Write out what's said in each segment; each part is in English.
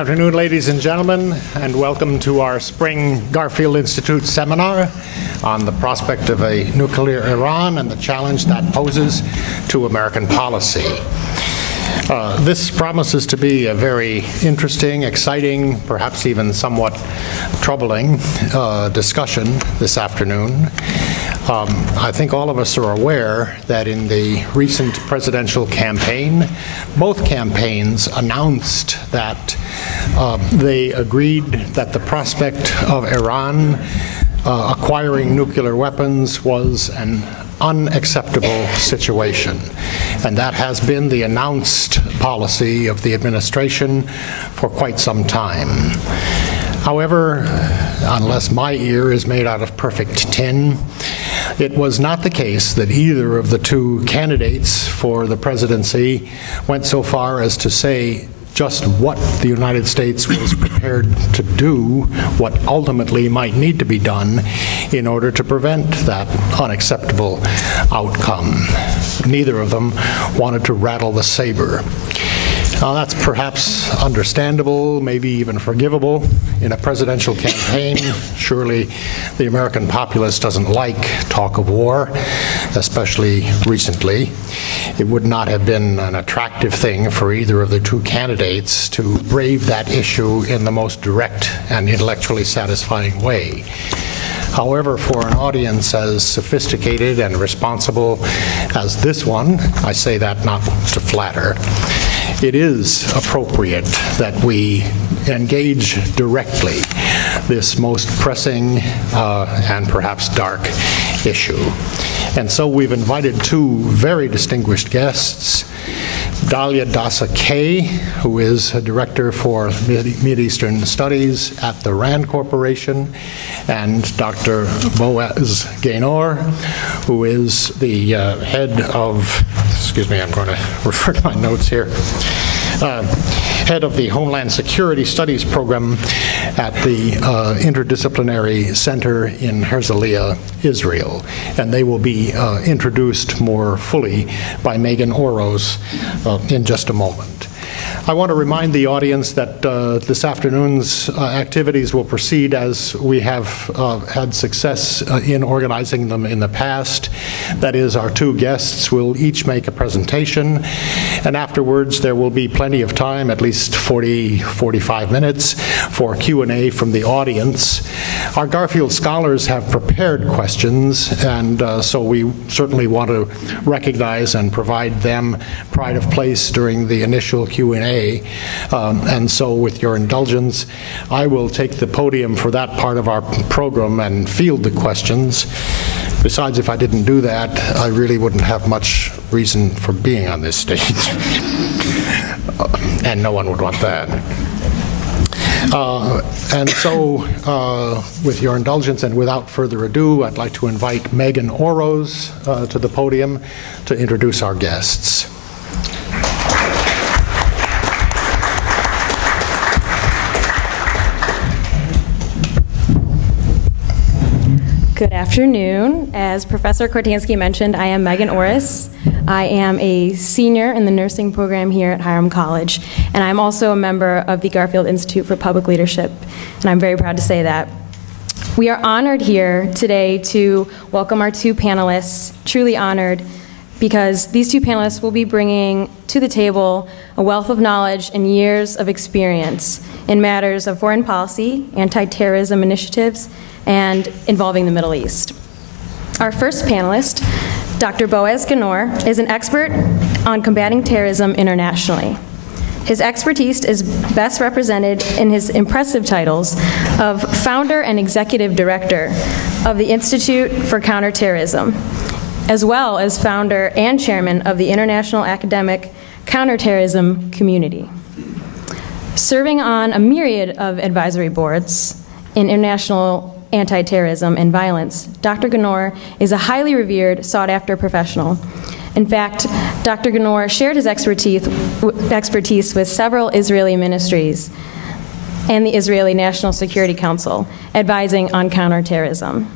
afternoon, ladies and gentlemen, and welcome to our spring Garfield Institute seminar on the prospect of a nuclear Iran and the challenge that poses to American policy. This promises to be a very interesting, exciting, perhaps even somewhat troubling discussion this afternoon. I think all of us are aware that in the recent presidential campaign, both campaigns announced that they agreed that the prospect of Iran acquiring nuclear weapons was an unacceptable situation. And that has been the announced policy of the administration for quite some time. However, unless my ear is made out of perfect tin, it was not the case that either of the two candidates for the presidency went so far as to say just what the United States was prepared to do, what ultimately might need to be done in order to prevent that unacceptable outcome. Neither of them wanted to rattle the saber. Now, that's perhaps understandable, maybe even forgivable in a presidential campaign. Surely the American populace doesn't like talk of war, especially recently. It would not have been an attractive thing for either of the two candidates to brave that issue in the most direct and intellectually satisfying way. However, for an audience as sophisticated and responsible as this one, I say that not to flatter, it is appropriate that we engage directly this most pressing and perhaps dark issue. And so we've invited two very distinguished guests, Dalia Dasa Kay, who is a director for Mideastern Studies at the RAND Corporation, and Dr. Boaz Gaynor, who is the head of, excuse me, I'm going to refer to my notes here, head of the Homeland Security Studies program at the Interdisciplinary Center in Herzliya, Israel. And they will be introduced more fully by Megan Orosz in just a moment. I want to remind the audience that this afternoon's activities will proceed as we have had success in organizing them in the past. That is, our two guests will each make a presentation, and afterwards there will be plenty of time, at least 45 minutes, for Q&A from the audience. Our Garfield scholars have prepared questions, and so we certainly want to recognize and provide them pride of place during the initial Q&A. And so with your indulgence, I will take the podium for that part of our program and field the questions. Besides, if I didn't do that, I really wouldn't have much reason for being on this stage. And no one would want that. And so, with your indulgence and without further ado, I'd like to invite Megan Orosz to the podium to introduce our guests. Good afternoon. As Professor Kortansky mentioned, I am Megan Orosz. I am a senior in the nursing program here at Hiram College, and I'm also a member of the Garfield Institute for Public Leadership, and I'm very proud to say that. We are honored here today to welcome our two panelists, truly honored, because these two panelists will be bringing to the table a wealth of knowledge and years of experience in matters of foreign policy, anti-terrorism initiatives, and involving the Middle East. Our first panelist, Dr. Boaz Gaynor, is an expert on combating terrorism internationally. His expertise is best represented in his impressive titles of founder and executive director of the Institute for Counterterrorism, as well as founder and chairman of the International Academic Counterterrorism Community. Serving on a myriad of advisory boards in international anti-terrorism and violence, Dr. Gaynor is a highly revered, sought-after professional. In fact, Dr. Gaynor shared his expertise with several Israeli ministries and the Israeli National Security Council, advising on counterterrorism.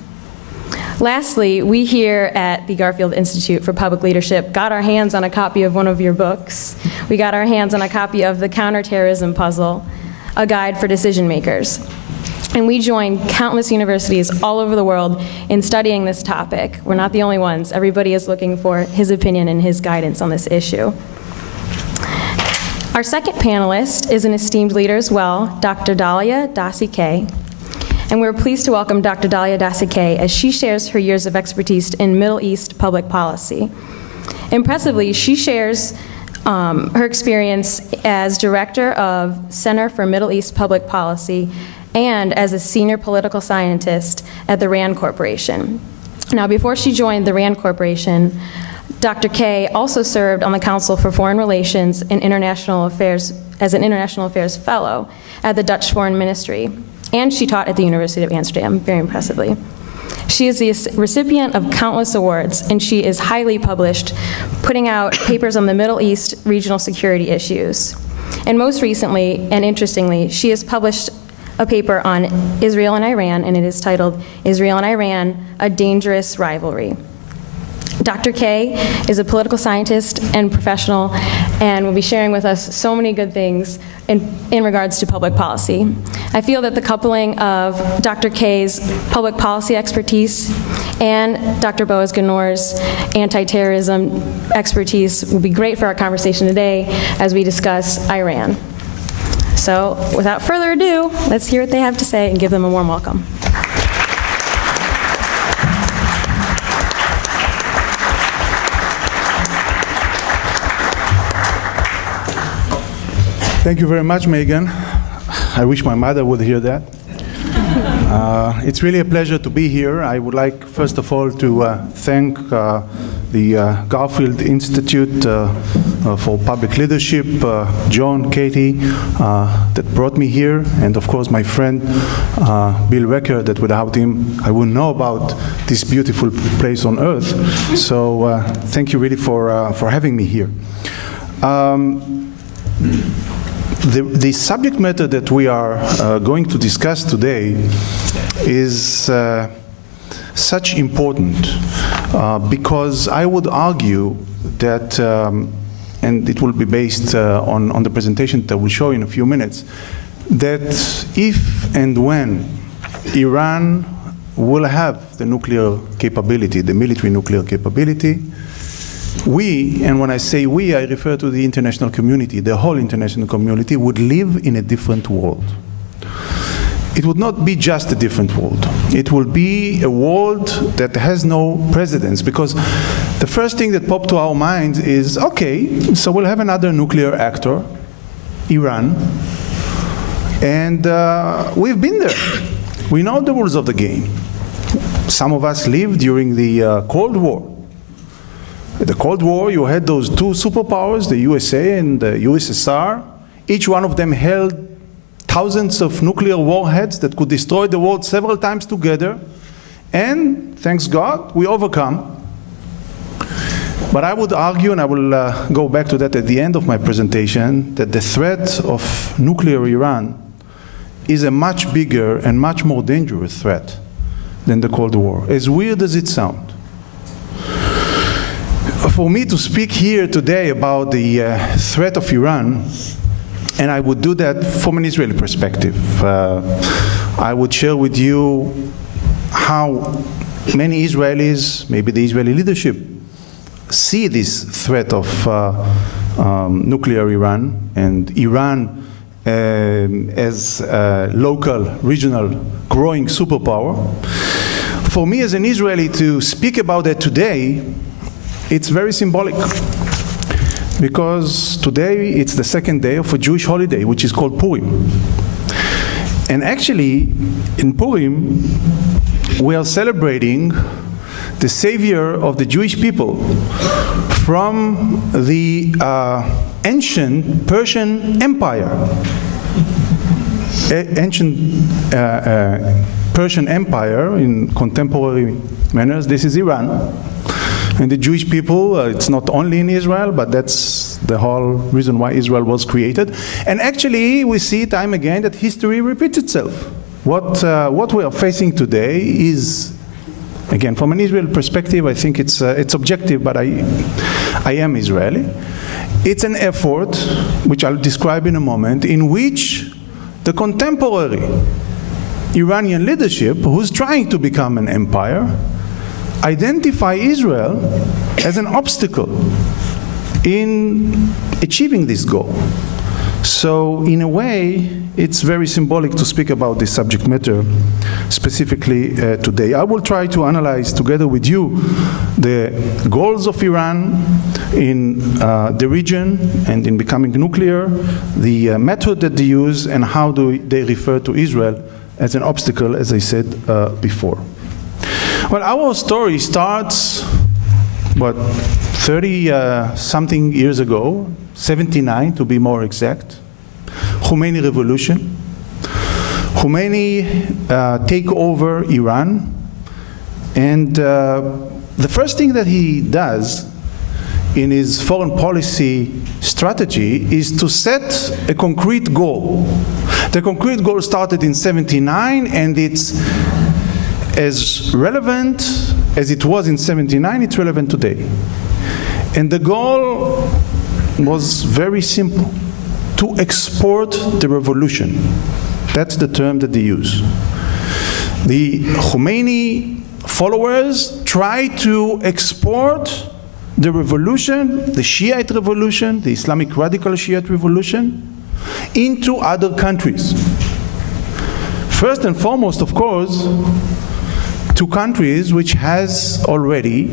Lastly, we here at the Garfield Institute for Public Leadership got our hands on a copy of one of your books. We got our hands on a copy of The Counterterrorism Puzzle, a guide for decision makers. And we join countless universities all over the world in studying this topic. We're not the only ones. Everybody is looking for his opinion and his guidance on this issue. Our second panelist is an esteemed leader as well, Dr. Dalia Dasi-Kay. And we're pleased to welcome Dr. Dalia Dasi-Kay as she shares her years of expertise in Middle East public policy. Impressively, she shares her experience as director of Center for Middle East Public Policy and as a senior political scientist at the RAND Corporation. Now, before she joined the RAND Corporation, Dr. Kay also served on the Council for Foreign Relations and International Affairs as an International Affairs Fellow at the Dutch Foreign Ministry, and she taught at the University of Amsterdam, very impressively. She is the recipient of countless awards, and she is highly published, putting out papers on the Middle East regional security issues. And most recently, and interestingly, she has published a paper on Israel and Iran, and it is titled, Israel and Iran, A Dangerous Rivalry. Dr. Kay is a political scientist and professional and will be sharing with us so many good things in regards to public policy. I feel that the coupling of Dr. Kay's public policy expertise and Dr. Boaz Ganor's anti-terrorism expertise will be great for our conversation today as we discuss Iran. So without further ado, let's hear what they have to say and give them a warm welcome. Thank you very much, Megan. I wish my mother would hear that. It's really a pleasure to be here. I would like, first of all, to thank the Garfield Institute for Public Leadership, John, Katie, that brought me here, and of course my friend Bill Wecker, that without him I wouldn't know about this beautiful place on earth. So thank you really for having me here. The subject matter that we are going to discuss today is such important because I would argue that, and it will be based on the presentation that I will show in a few minutes, that if and when Iran will have the nuclear capability, the military nuclear capability, we, and when I say we, I refer to the international community, the whole international community, would live in a different world. It would not be just a different world. It will be a world that has no precedence, because the first thing that popped to our minds is, okay, so we'll have another nuclear actor, Iran, and we've been there. We know the rules of the game. Some of us lived during the Cold War. In the Cold War, you had those two superpowers, the USA and the USSR. Each one of them held thousands of nuclear warheads that could destroy the world several times together. And, thanks God, we overcome. But I would argue, and I will go back to that at the end of my presentation, that the threat of nuclear Iran is a much bigger and much more dangerous threat than the Cold War, as weird as it sounds. For me to speak here today about the threat of Iran, and I would do that from an Israeli perspective, I would share with you how many Israelis, maybe the Israeli leadership, see this threat of nuclear Iran, and Iran as a local, regional, growing superpower. For me as an Israeli to speak about that today, it's very symbolic, because today it's the second day of a Jewish holiday, which is called Purim. And actually, in Purim, we are celebrating the savior of the Jewish people from the ancient Persian Empire. Persian Empire in contemporary manners, this is Iran. And the Jewish people, it's not only in Israel, but that's the whole reason why Israel was created. And actually, we see time again that history repeats itself. What we are facing today is, again, from an Israeli perspective, I think it's objective, but I am Israeli. It's an effort, which I'll describe in a moment, in which the contemporary Iranian leadership, who's trying to become an empire, identify Israel as an obstacle in achieving this goal. So in a way, it's very symbolic to speak about this subject matter specifically today. I will try to analyze together with you the goals of Iran in the region and in becoming nuclear, the method that they use, and how do they refer to Israel as an obstacle, as I said before. Well, our story starts, what, 30-something years ago, 79 to be more exact. Khomeini revolution. Khomeini take over Iran, and the first thing that he does in his foreign policy strategy is to set a concrete goal. The concrete goal started in 79, and it's as relevant as it was in 79, it's relevant today. And the goal was very simple: to export the revolution. That's the term that they use. The Khomeini followers try to export the revolution, the Shiite revolution, the Islamic radical Shiite revolution, into other countries. First and foremost, of course, to countries which has already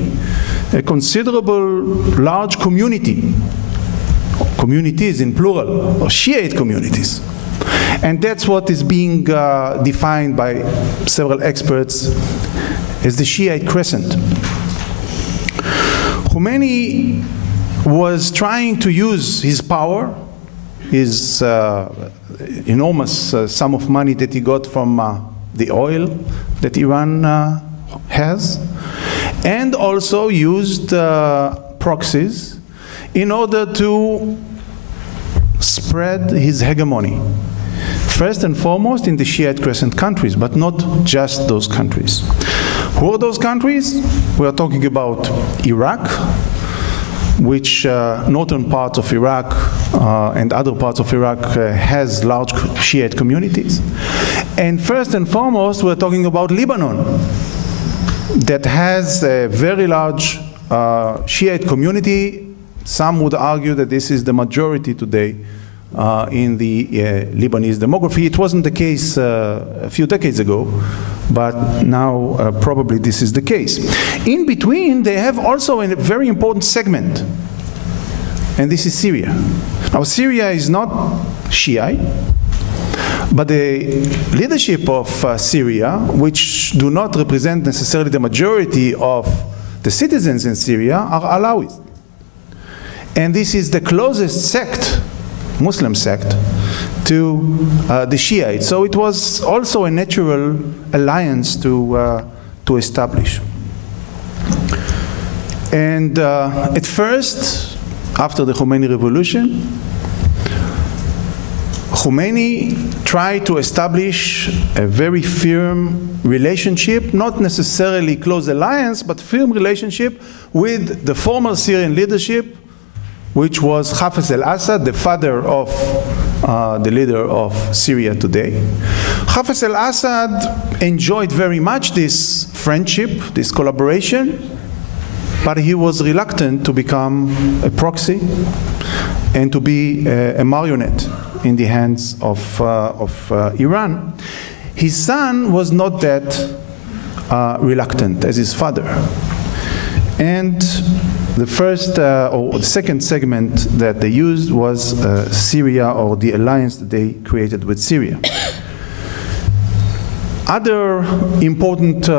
a considerable large community, communities in plural, or Shiite communities. And that's what is being defined by several experts as the Shiite crescent. Khomeini was trying to use his power, his enormous sum of money that he got from the oil that Iran has, and also used proxies in order to spread his hegemony. First and foremost in the Shiite crescent countries, but not just those countries. Who are those countries? We are talking about Iraq, which northern parts of Iraq and other parts of Iraq has large Shiite communities. And first and foremost, we're talking about Lebanon, that has a very large Shiite community. Some would argue that this is the majority today in the Lebanese demography. It wasn't the case a few decades ago, but now probably this is the case. In between, they have also a very important segment, and this is Syria. Now, Syria is not Shiite, but the leadership of Syria, which do not represent necessarily the majority of the citizens in Syria, are Alawis. And this is the closest sect, Muslim sect, to the Shiites. So it was also a natural alliance to establish. And at first, after the Khomeini revolution, Khomeini tried to establish a very firm relationship, not necessarily close alliance, but firm relationship with the former Syrian leadership, which was Hafez al-Assad, the father of the leader of Syria today. Hafez al-Assad enjoyed very much this friendship, this collaboration, but he was reluctant to become a proxy and to be a marionette in the hands of Iran. His son was not that reluctant as his father. And the first or the second segment that they used was Syria, or the alliance that they created with Syria. Other important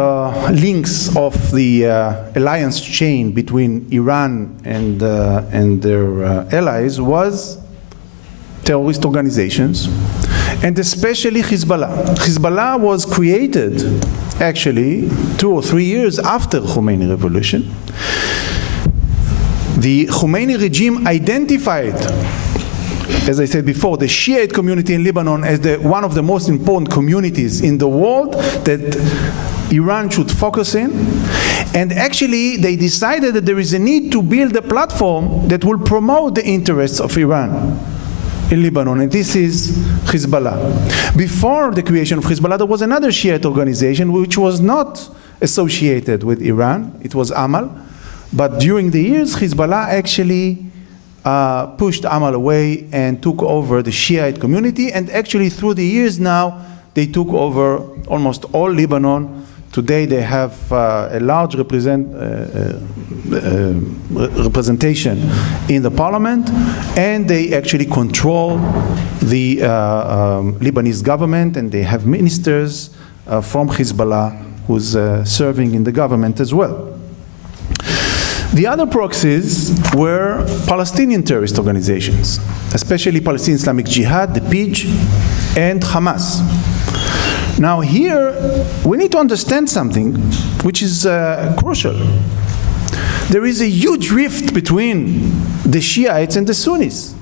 links of the alliance chain between Iran and their allies was terrorist organizations, and especially Hezbollah. Hezbollah was created actually 2 or 3 years after the Khomeini revolution. The Khomeini regime identified, as I said before, the Shiite community in Lebanon as one of the most important communities in the world that Iran should focus in. And actually, they decided that there is a need to build a platform that will promote the interests of Iran in Lebanon, and this is Hezbollah. Before the creation of Hezbollah, there was another Shiite organization which was not associated with Iran. It was Amal. But during the years, Hezbollah actually pushed Amal away and took over the Shiite community, and actually through the years now, they took over almost all Lebanon. Today they have a large representation in the parliament, and they actually control the Lebanese government, and they have ministers from Hezbollah who's serving in the government as well. The other proxies were Palestinian terrorist organizations, especially Palestinian Islamic Jihad, the PIJ, and Hamas. Now here, we need to understand something which is crucial. There is a huge rift between the Shiites and the Sunnis.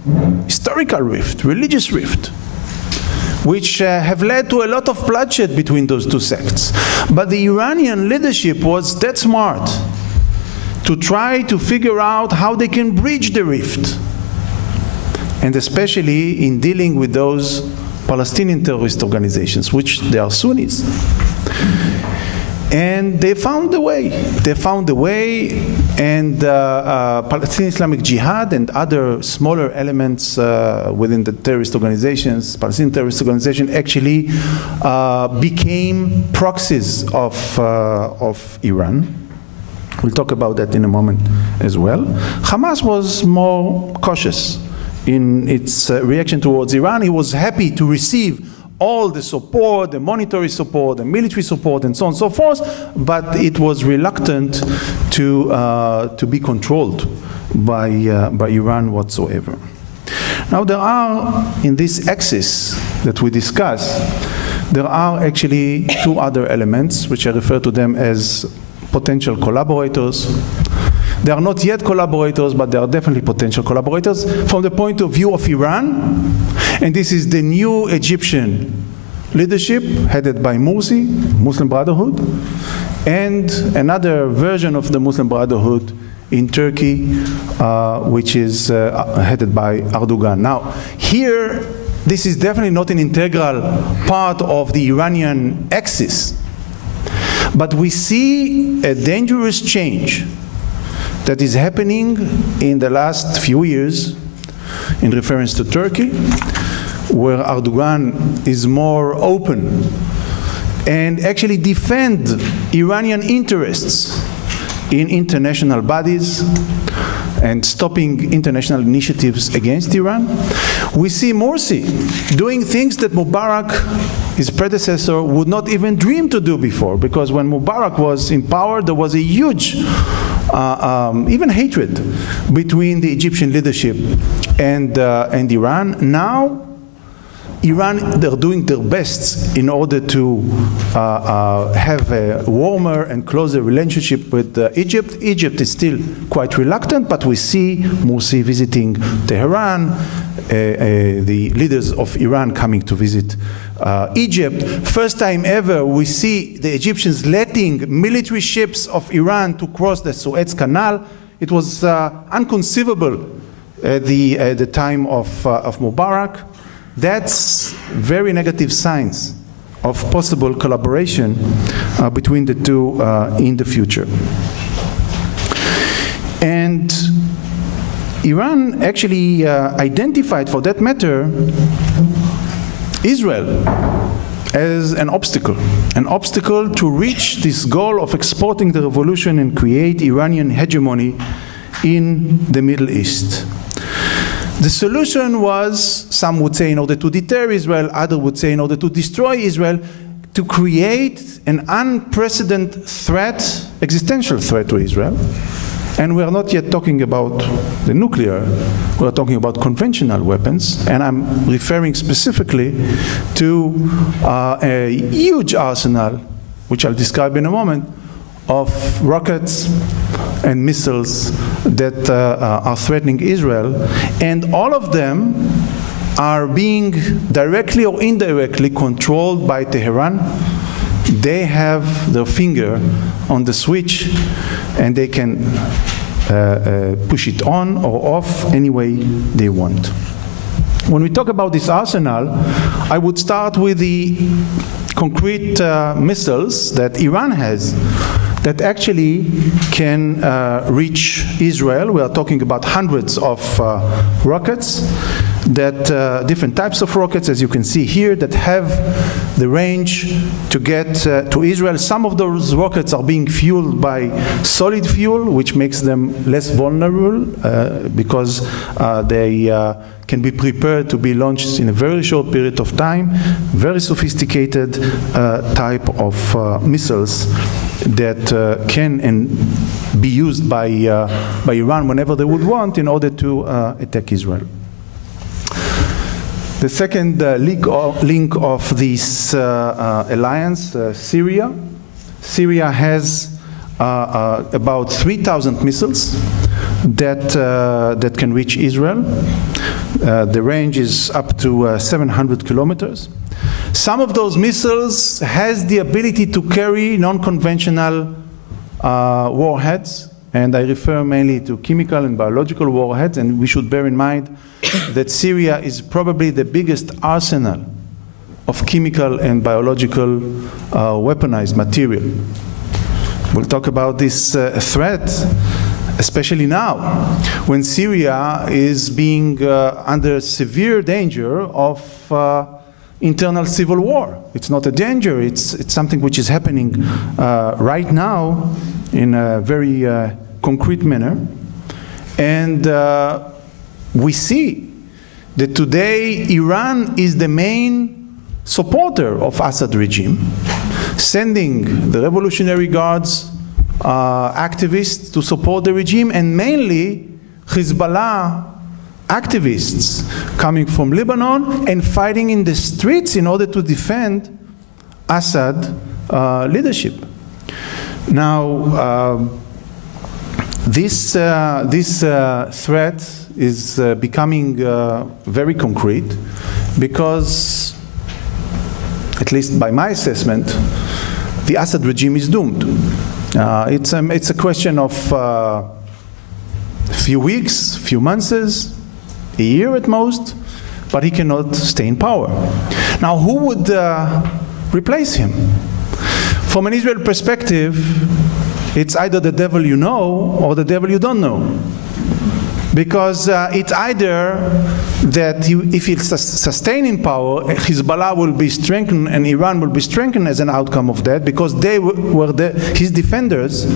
Historical rift, religious rift, which have led to a lot of bloodshed between those two sects. But the Iranian leadership was that smart to try to figure out how they can bridge the rift, and especially in dealing with those Palestinian terrorist organizations, which they are Sunnis. And they found a way. They found a way, and Palestinian Islamic Jihad and other smaller elements within the terrorist organizations, Palestinian terrorist organization, actually became proxies of Iran. We'll talk about that in a moment as well. Hamas was more cautious in its reaction towards Iran. He was happy to receive all the support, the monetary support, the military support, and so on and so forth, but it was reluctant to be controlled by Iran whatsoever. Now there are, in this axis that we discuss, there are actually two other elements, which I refer to them as potential collaborators. They are not yet collaborators, but they are definitely potential collaborators from the point of view of Iran. And this is the new Egyptian leadership headed by Morsi, Muslim Brotherhood, and another version of the Muslim Brotherhood in Turkey, which is headed by Erdogan. Now, here, this is definitely not an integral part of the Iranian axis, but we see a dangerous change that is happening in the last few years in reference to Turkey, where Erdogan is more open and actually defend Iranian interests in international bodies and stopping international initiatives against Iran. We see Morsi doing things that Mubarak, his predecessor, would not even dream to do before, because when Mubarak was in power, there was a huge even hatred between the Egyptian leadership and Iran. Now, Iran, they're doing their best in order to have a warmer and closer relationship with Egypt. Egypt is still quite reluctant, but we see Morsi visiting Tehran, the leaders of Iran coming to visit Egypt. First time ever we see the Egyptians letting military ships of Iran to cross the Suez Canal. It was inconceivable at the time of Mubarak. That's very negative signs of possible collaboration between the two in the future. And Iran actually identified, for that matter, Israel as an obstacle to reach this goal of exporting the revolution and create Iranian hegemony in the Middle East. The solution was, some would say in order to deter Israel, others would say in order to destroy Israel, to create an unprecedented threat, existential threat to Israel. And we are not yet talking about the nuclear, we are talking about conventional weapons, and I'm referring specifically to a huge arsenal, which I'll describe in a moment, of rockets and missiles that are threatening Israel, and all of them are being directly or indirectly controlled by Tehran. They have their finger on the switch, and they can push it on or off any way they want. When we talk about this arsenal, I would start with the concrete missiles that Iran has that actually can reach Israel. We are talking about hundreds of rockets, that different types of rockets, as you can see here, that have the range to get to Israel. Some of those rockets are being fueled by solid fuel, which makes them less vulnerable because they can be prepared to be launched in a very short period of time. Very sophisticated type of missiles that can be used by Iran whenever they would want in order to attack Israel. The second link of this alliance, Syria. Syria has about 3,000 missiles that can reach Israel. The range is up to 700 kilometers. Some of those missiles has the ability to carry non-conventional warheads, and I refer mainly to chemical and biological warheads, and we should bear in mind that Syria is probably the biggest arsenal of chemical and biological weaponized material. We'll talk about this threat, especially now, when Syria is being under severe danger of internal civil war. It's not a danger, it's something which is happening right now in a very concrete manner. And we see that today Iran is the main supporter of Assad regime, sending the Revolutionary Guards activists to support the regime, and mainly Hezbollah activists coming from Lebanon and fighting in the streets in order to defend Assad leadership. Now, this threat is becoming very concrete because, at least by my assessment, the Assad regime is doomed. It's a question of a few weeks, few months, a year at most, but he cannot stay in power. Now, who would replace him? From an Israeli perspective, it's either the devil you know or the devil you don't know. Because it's either that if he'll sustain in power, Hezbollah will be strengthened and Iran will be strengthened as an outcome of that, because they were his defenders,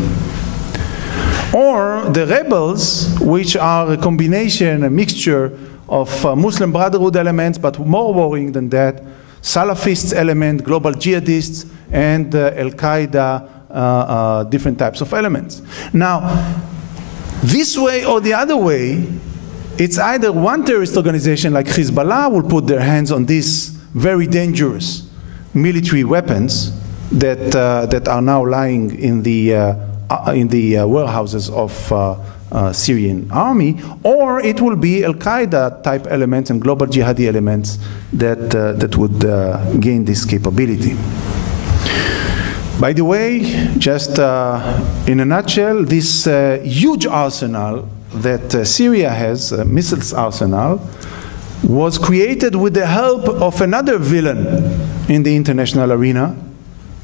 or the rebels, which are a combination, a mixture of Muslim Brotherhood elements, but more worrying than that, Salafist element, global jihadists, and Al-Qaeda, different types of elements. Now, this way or the other way, it's either one terrorist organization like Hezbollah will put their hands on these very dangerous military weapons that are now lying in the warehouses of Syrian army, or it will be Al-Qaeda type elements and global jihadi elements that would gain this capability. By the way, just in a nutshell, this huge arsenal that Syria has, missiles arsenal, was created with the help of another villain in the international arena,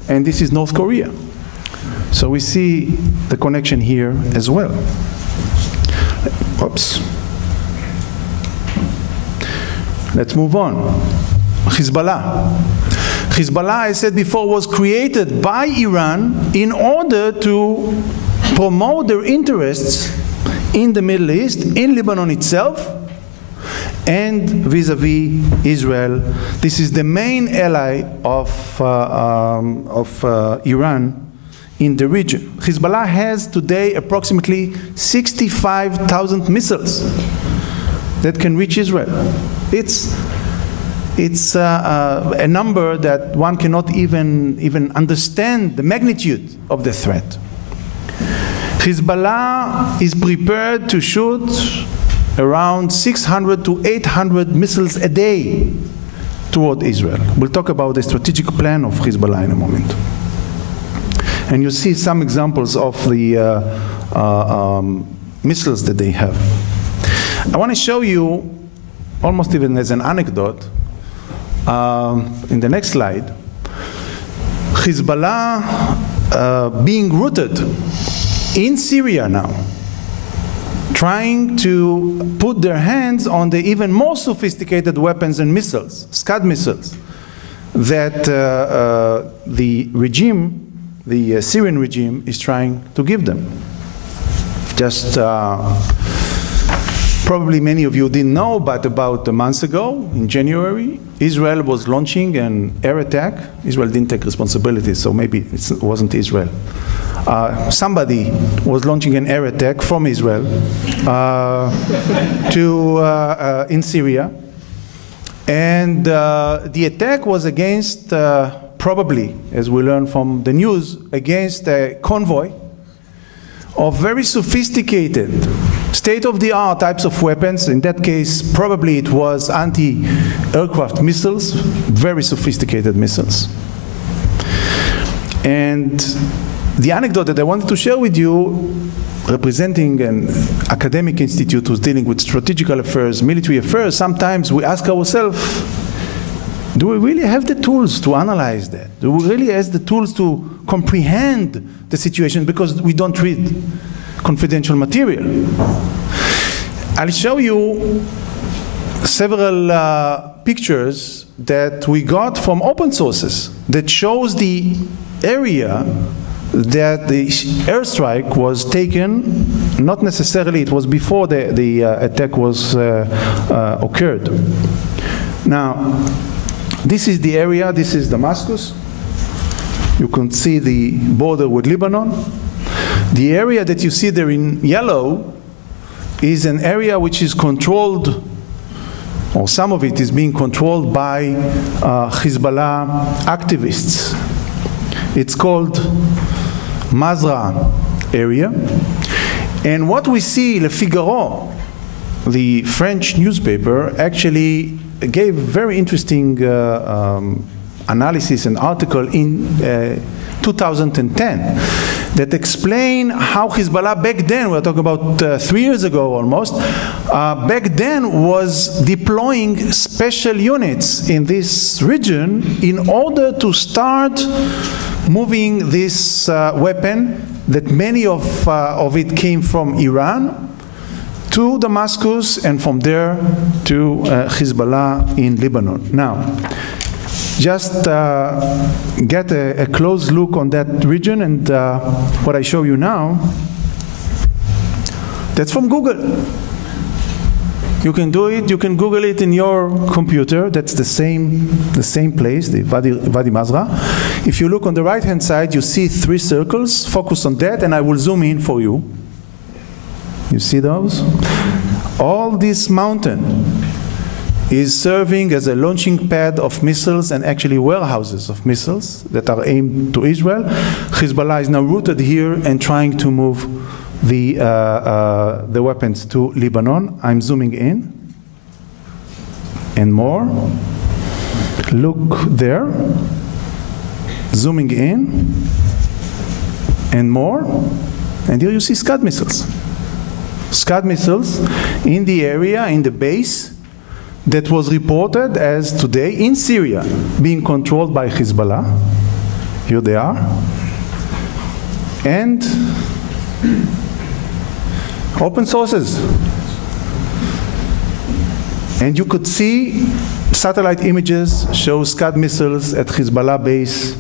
and this is North Korea. So we see the connection here as well. Oops. Let's move on. Hezbollah. Hezbollah, I said before, was created by Iran in order to promote their interests in the Middle East, in Lebanon itself, and vis-a-vis Israel. This is the main ally of Iran in the region. Hezbollah has today approximately 65,000 missiles that can reach Israel. It's a number that one cannot even understand the magnitude of the threat. Hezbollah is prepared to shoot around 600 to 800 missiles a day toward Israel. We'll talk about the strategic plan of Hezbollah in a moment. And you see some examples of the missiles that they have. I want to show you almost even as an anecdote, in the next slide, Hezbollah being rooted in Syria now, trying to put their hands on the even more sophisticated weapons and missiles, Scud missiles, that the regime, the Syrian regime, is trying to give them. Just probably many of you didn't know, but about a month ago, in January, Israel was launching an air attack. Israel didn't take responsibility, so maybe it wasn't Israel. Somebody was launching an air attack from Israel in Syria. And the attack was against, probably, as we learn from the news, against a convoy of very sophisticated, state-of-the-art types of weapons. In that case, probably it was anti-aircraft missiles, very sophisticated missiles. And the anecdote that I wanted to share with you, representing an academic institute who's dealing with strategical affairs, military affairs, sometimes we ask ourselves, do we really have the tools to analyze that? Do we really have the tools to comprehend the situation, because we don't read confidential material? I'll show you several pictures that we got from open sources that shows the area that the airstrike was taken. Not necessarily it was before the attack was occurred. Now, this is the area, this is Damascus. You can see the border with Lebanon. The area that you see there in yellow is an area which is controlled, or some of it is being controlled by Hezbollah activists. It's called Mazra area. And what we see, Le Figaro, the French newspaper, actually gave very interesting analysis and article in 2010 that explain how Hezbollah back then, we're talking about 3 years ago almost, back then was deploying special units in this region in order to start moving this weapon, that many of it came from Iran, to Damascus, and from there to Hezbollah in Lebanon. Now, just get a close look on that region, and what I show you now, that's from Google. You can do it, you can Google it in your computer. That's the same place, the Wadi Mazra. If you look on the right-hand side, you see 3 circles. Focus on that, and I will zoom in for you. You see those? All this mountain is serving as a launching pad of missiles, and actually warehouses of missiles that are aimed to Israel. Hezbollah is now rooted here and trying to move the weapons to Lebanon. I'm zooming in and more. Look there. Zooming in and more. And here you see Scud missiles. Scud missiles in the area, in the base, that was reported as today in Syria being controlled by Hezbollah. Here they are. And open sources. And you could see satellite images show Scud missiles at Hezbollah base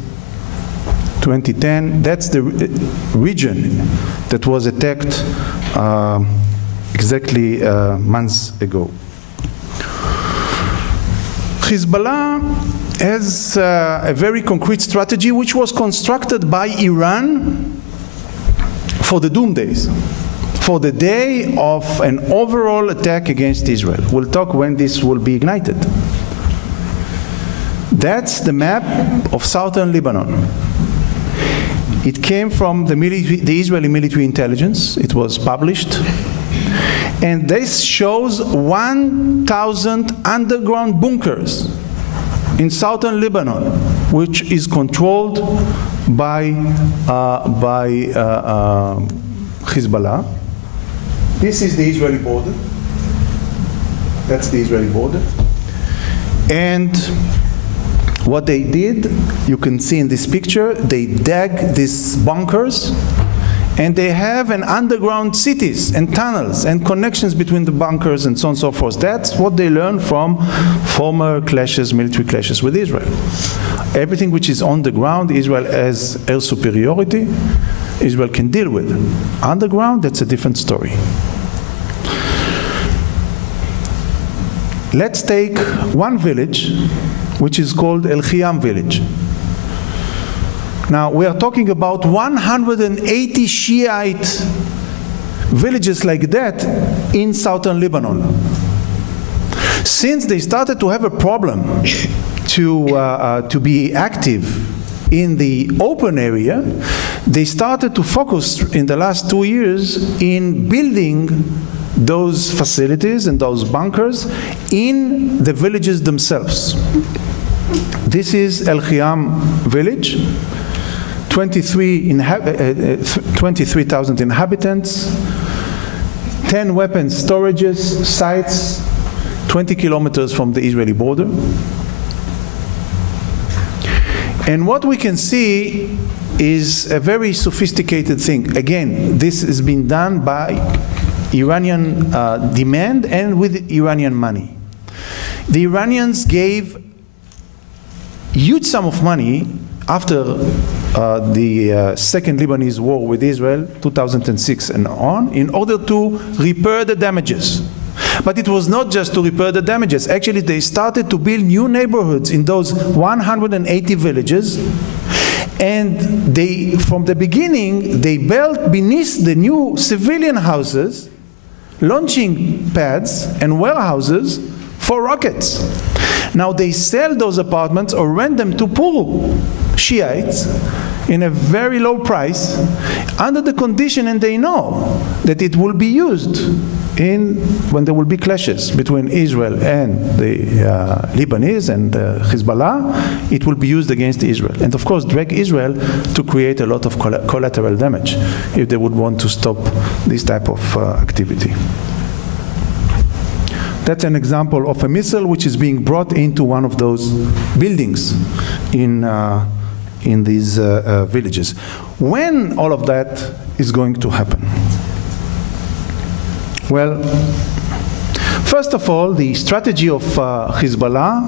2010. That's the region that was attacked exactly months ago. Hezbollah has a very concrete strategy which was constructed by Iran for the doomdays, for the day of an overall attack against Israel. We'll talk when this will be ignited. That's the map of Southern Lebanon. It came from the Israeli military intelligence. It was published. And this shows 1,000 underground bunkers in southern Lebanon, which is controlled by Hezbollah. This is the Israeli border. That's the Israeli border. And what they did, you can see in this picture, they dug these bunkers, and they have an underground cities and tunnels and connections between the bunkers and so on and so forth. That's what they learned from former clashes, military clashes with Israel. Everything which is on the ground, Israel has air superiority, Israel can deal with. Underground, that's a different story. Let's take one village, which is called El Khiyam village. Now, we are talking about 180 Shiite villages like that in southern Lebanon. Since they started to have a problem to be active in the open area, they started to focus in the last 2 years in building those facilities and those bunkers in the villages themselves. This is El Khiyam village, 23,000 inhabitants, 10 weapons storages, sites, 20 kilometers from the Israeli border. And what we can see is a very sophisticated thing. Again, this has been done by Iranian demand and with Iranian money. The Iranians gave huge sum of money after the Second Lebanese War with Israel, 2006 and on, in order to repair the damages. But it was not just to repair the damages. Actually, they started to build new neighborhoods in those 180 villages. And they, from the beginning, they built beneath the new civilian houses launching pads and warehouses for rockets. Now they sell those apartments or rent them to poor Shiites in a very low price under the condition, and they know that it will be used when there will be clashes between Israel and the Lebanese and Hezbollah. It will be used against Israel, and of course drag Israel to create a lot of collateral damage if they would want to stop this type of activity. That's an example of a missile which is being brought into one of those buildings in these villages. When all of that is going to happen? Well, first of all, the strategy of Hezbollah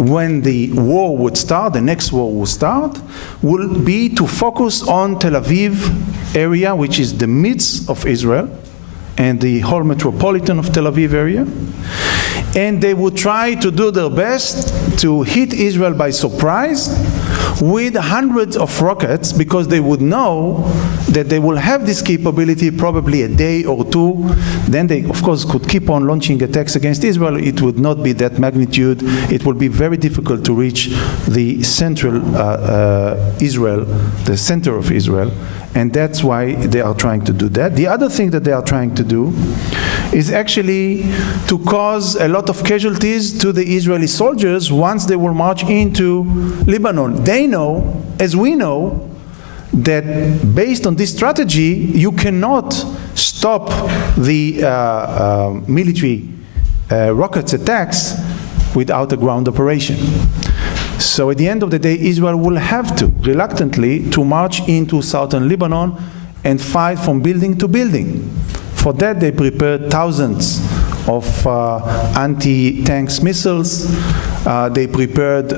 when the war would start, the next war will start, will be to focus on Tel Aviv area, which is the midst of Israel, and the whole metropolitan of Tel Aviv area. And they would try to do their best to hit Israel by surprise with hundreds of rockets, because they would know that they will have this capability probably a day or two. Then they, of course, could keep on launching attacks against Israel. It would not be that magnitude. It will be very difficult to reach the central Israel, the center of Israel. And that's why they are trying to do that. The other thing that they are trying to do is actually to cause a lot of casualties to the Israeli soldiers once they will march into Lebanon. They know, as we know, that based on this strategy, you cannot stop the military rockets attacks without a ground operation. So at the end of the day, Israel will have to, reluctantly, to march into southern Lebanon and fight from building to building. For that, they prepared thousands of anti-tanks missiles. They prepared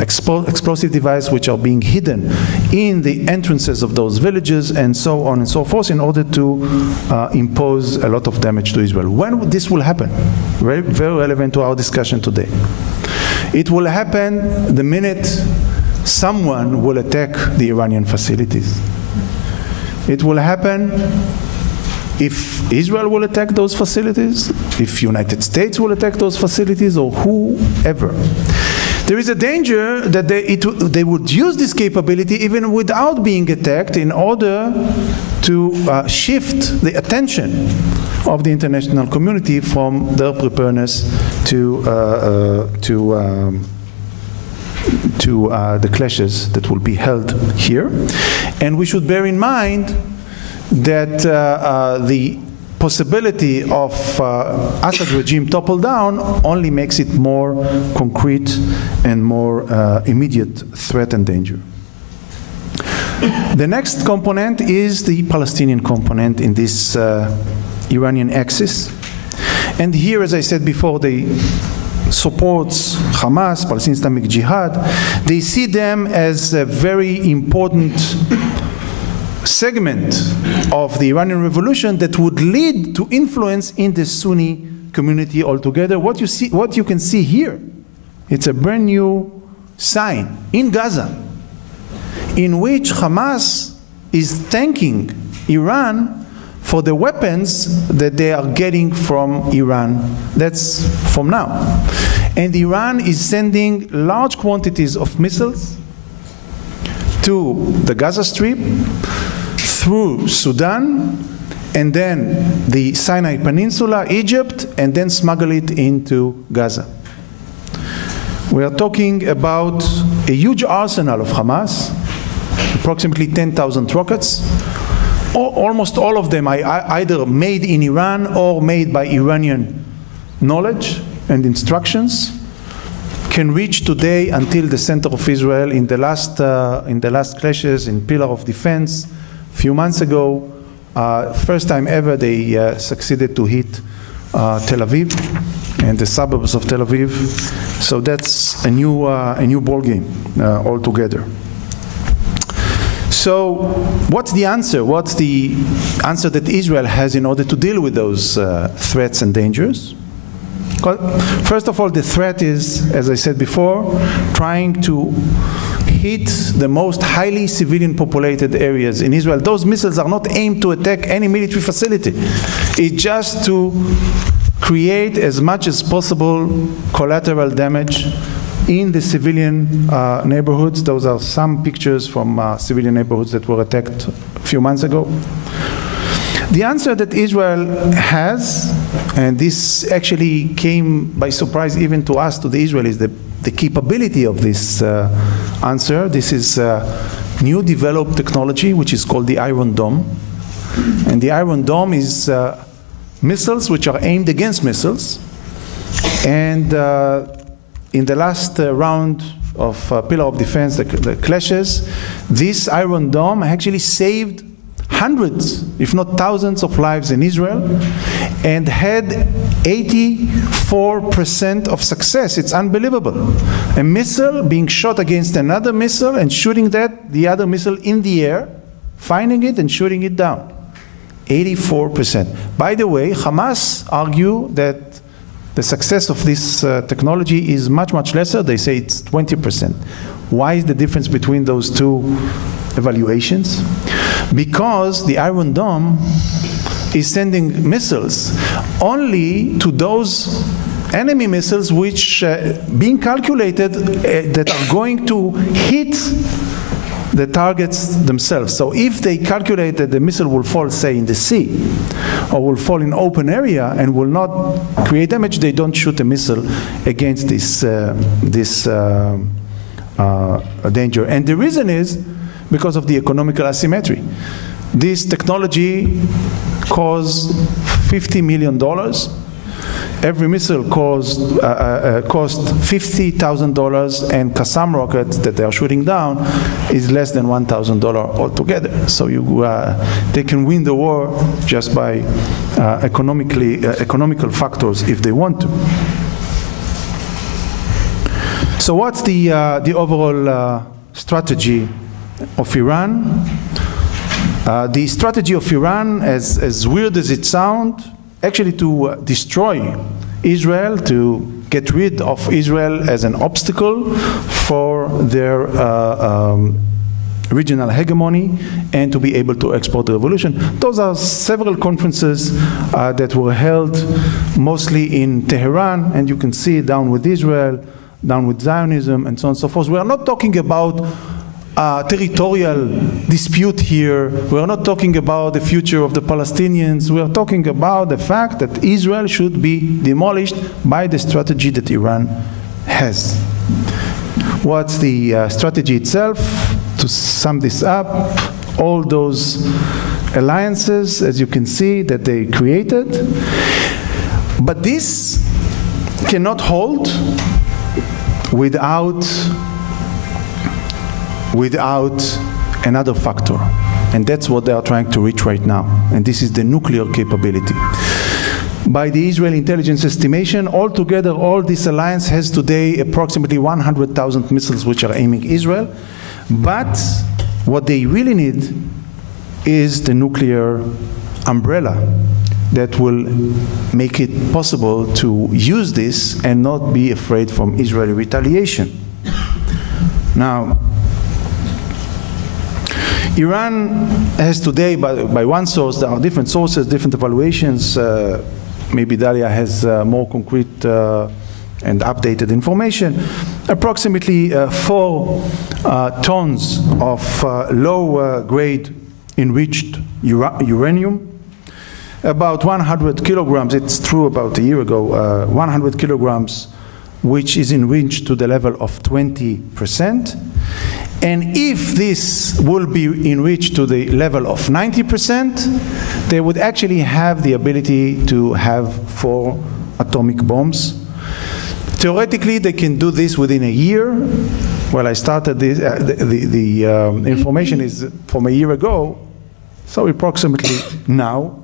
explosive devices which are being hidden in the entrances of those villages, and so on and so forth, in order to impose a lot of damage to Israel. When this will happen? Very, very relevant to our discussion today. It will happen the minute someone will attack the Iranian facilities. It will happen if Israel will attack those facilities, if United States will attack those facilities, or whoever. There is a danger that they would use this capability even without being attacked in order to shift the attention of the international community from their preparedness to the clashes that will be held here. And we should bear in mind that the possibility of Assad regime topple down only makes it more concrete and more immediate threat and danger. The next component is the Palestinian component in this Iranian axis. And here, as I said before, they supports Hamas, Palestinian Islamic Jihad. They see them as a very important segment of the Iranian revolution that would lead to influence in the Sunni community altogether. What you can see here, it's a brand new sign in Gaza, in which Hamas is thanking Iran for the weapons that they are getting from Iran. That's from now. And Iran is sending large quantities of missiles to the Gaza Strip, through Sudan, and then the Sinai Peninsula, Egypt, and then smuggle it into Gaza. We are talking about a huge arsenal of Hamas, approximately 10,000 rockets. Almost all of them are either made in Iran or made by Iranian knowledge and instructions, can reach today until the center of Israel. In the last clashes in Pillar of Defense a few months ago, first time ever they succeeded to hit Tel Aviv and the suburbs of Tel Aviv. So that's a new ball game altogether. So what's the answer? What's the answer that Israel has in order to deal with those threats and dangers? First of all, the threat is, as I said before, trying to hit the most highly civilian populated areas in Israel. Those missiles are not aimed to attack any military facility. It's just to create as much as possible collateral damage in the civilian neighborhoods. Those are some pictures from civilian neighborhoods that were attacked a few months ago. The answer that Israel has, and this actually came by surprise even to us, to the Israelis, the capability of this answer. This is new developed technology which is called the Iron Dome. And the Iron Dome is missiles which are aimed against missiles. And in the last round of Pillar of Defense, the clashes, this Iron Dome actually saved hundreds, if not thousands, of lives in Israel, and had 84% of success. It's unbelievable. A missile being shot against another missile and shooting the other missile in the air, finding it and shooting it down. 84%. By the way, Hamas argue that the success of this technology is much, much lesser. They say it's 20%. Why is the difference between those two evaluations? Because the Iron Dome is sending missiles only to those enemy missiles which being calculated that are going to hit the targets themselves. So if they calculate that the missile will fall, say, in the sea, or will fall in open area and will not create damage, they don't shoot a missile against this danger. And the reason is because of the economical asymmetry. This technology costs $50 million. Every missile cost $50,000, and Qassam rockets that they are shooting down is less than $1,000 altogether. So they can win the war just by economical factors if they want to. So what's the overall strategy of Iran? The strategy of Iran, as weird as it sounds, actually to destroy Israel, to get rid of Israel as an obstacle for their regional hegemony and to be able to export the revolution. Those are several conferences that were held mostly in Tehran, and you can see down with Israel, down with Zionism, and so on and so forth. We are not talking about territorial dispute here. We are not talking about the future of the Palestinians. We are talking about the fact that Israel should be demolished by the strategy that Iran has. What's the strategy itself? To sum this up, all those alliances, as you can see, that they created. But this cannot hold without another factor. And that's what they are trying to reach right now. And this is the nuclear capability. By the Israeli intelligence estimation, altogether, all this alliance has today approximately 100,000 missiles which are aiming Israel. But what they really need is the nuclear umbrella that will make it possible to use this and not be afraid from Israeli retaliation. Now, Iran has today, by one source, there are different sources, different evaluations. Maybe Dalia has more concrete and updated information. Approximately 4 tons of low-grade enriched uranium, about 100 kilograms, it's true about a year ago, 100 kilograms, which is enriched to the level of 20%. And if this will be enriched to the level of 90%, they would actually have the ability to have 4 atomic bombs. Theoretically, they can do this within a year. Well, I started this, the information is from a year ago, so approximately now.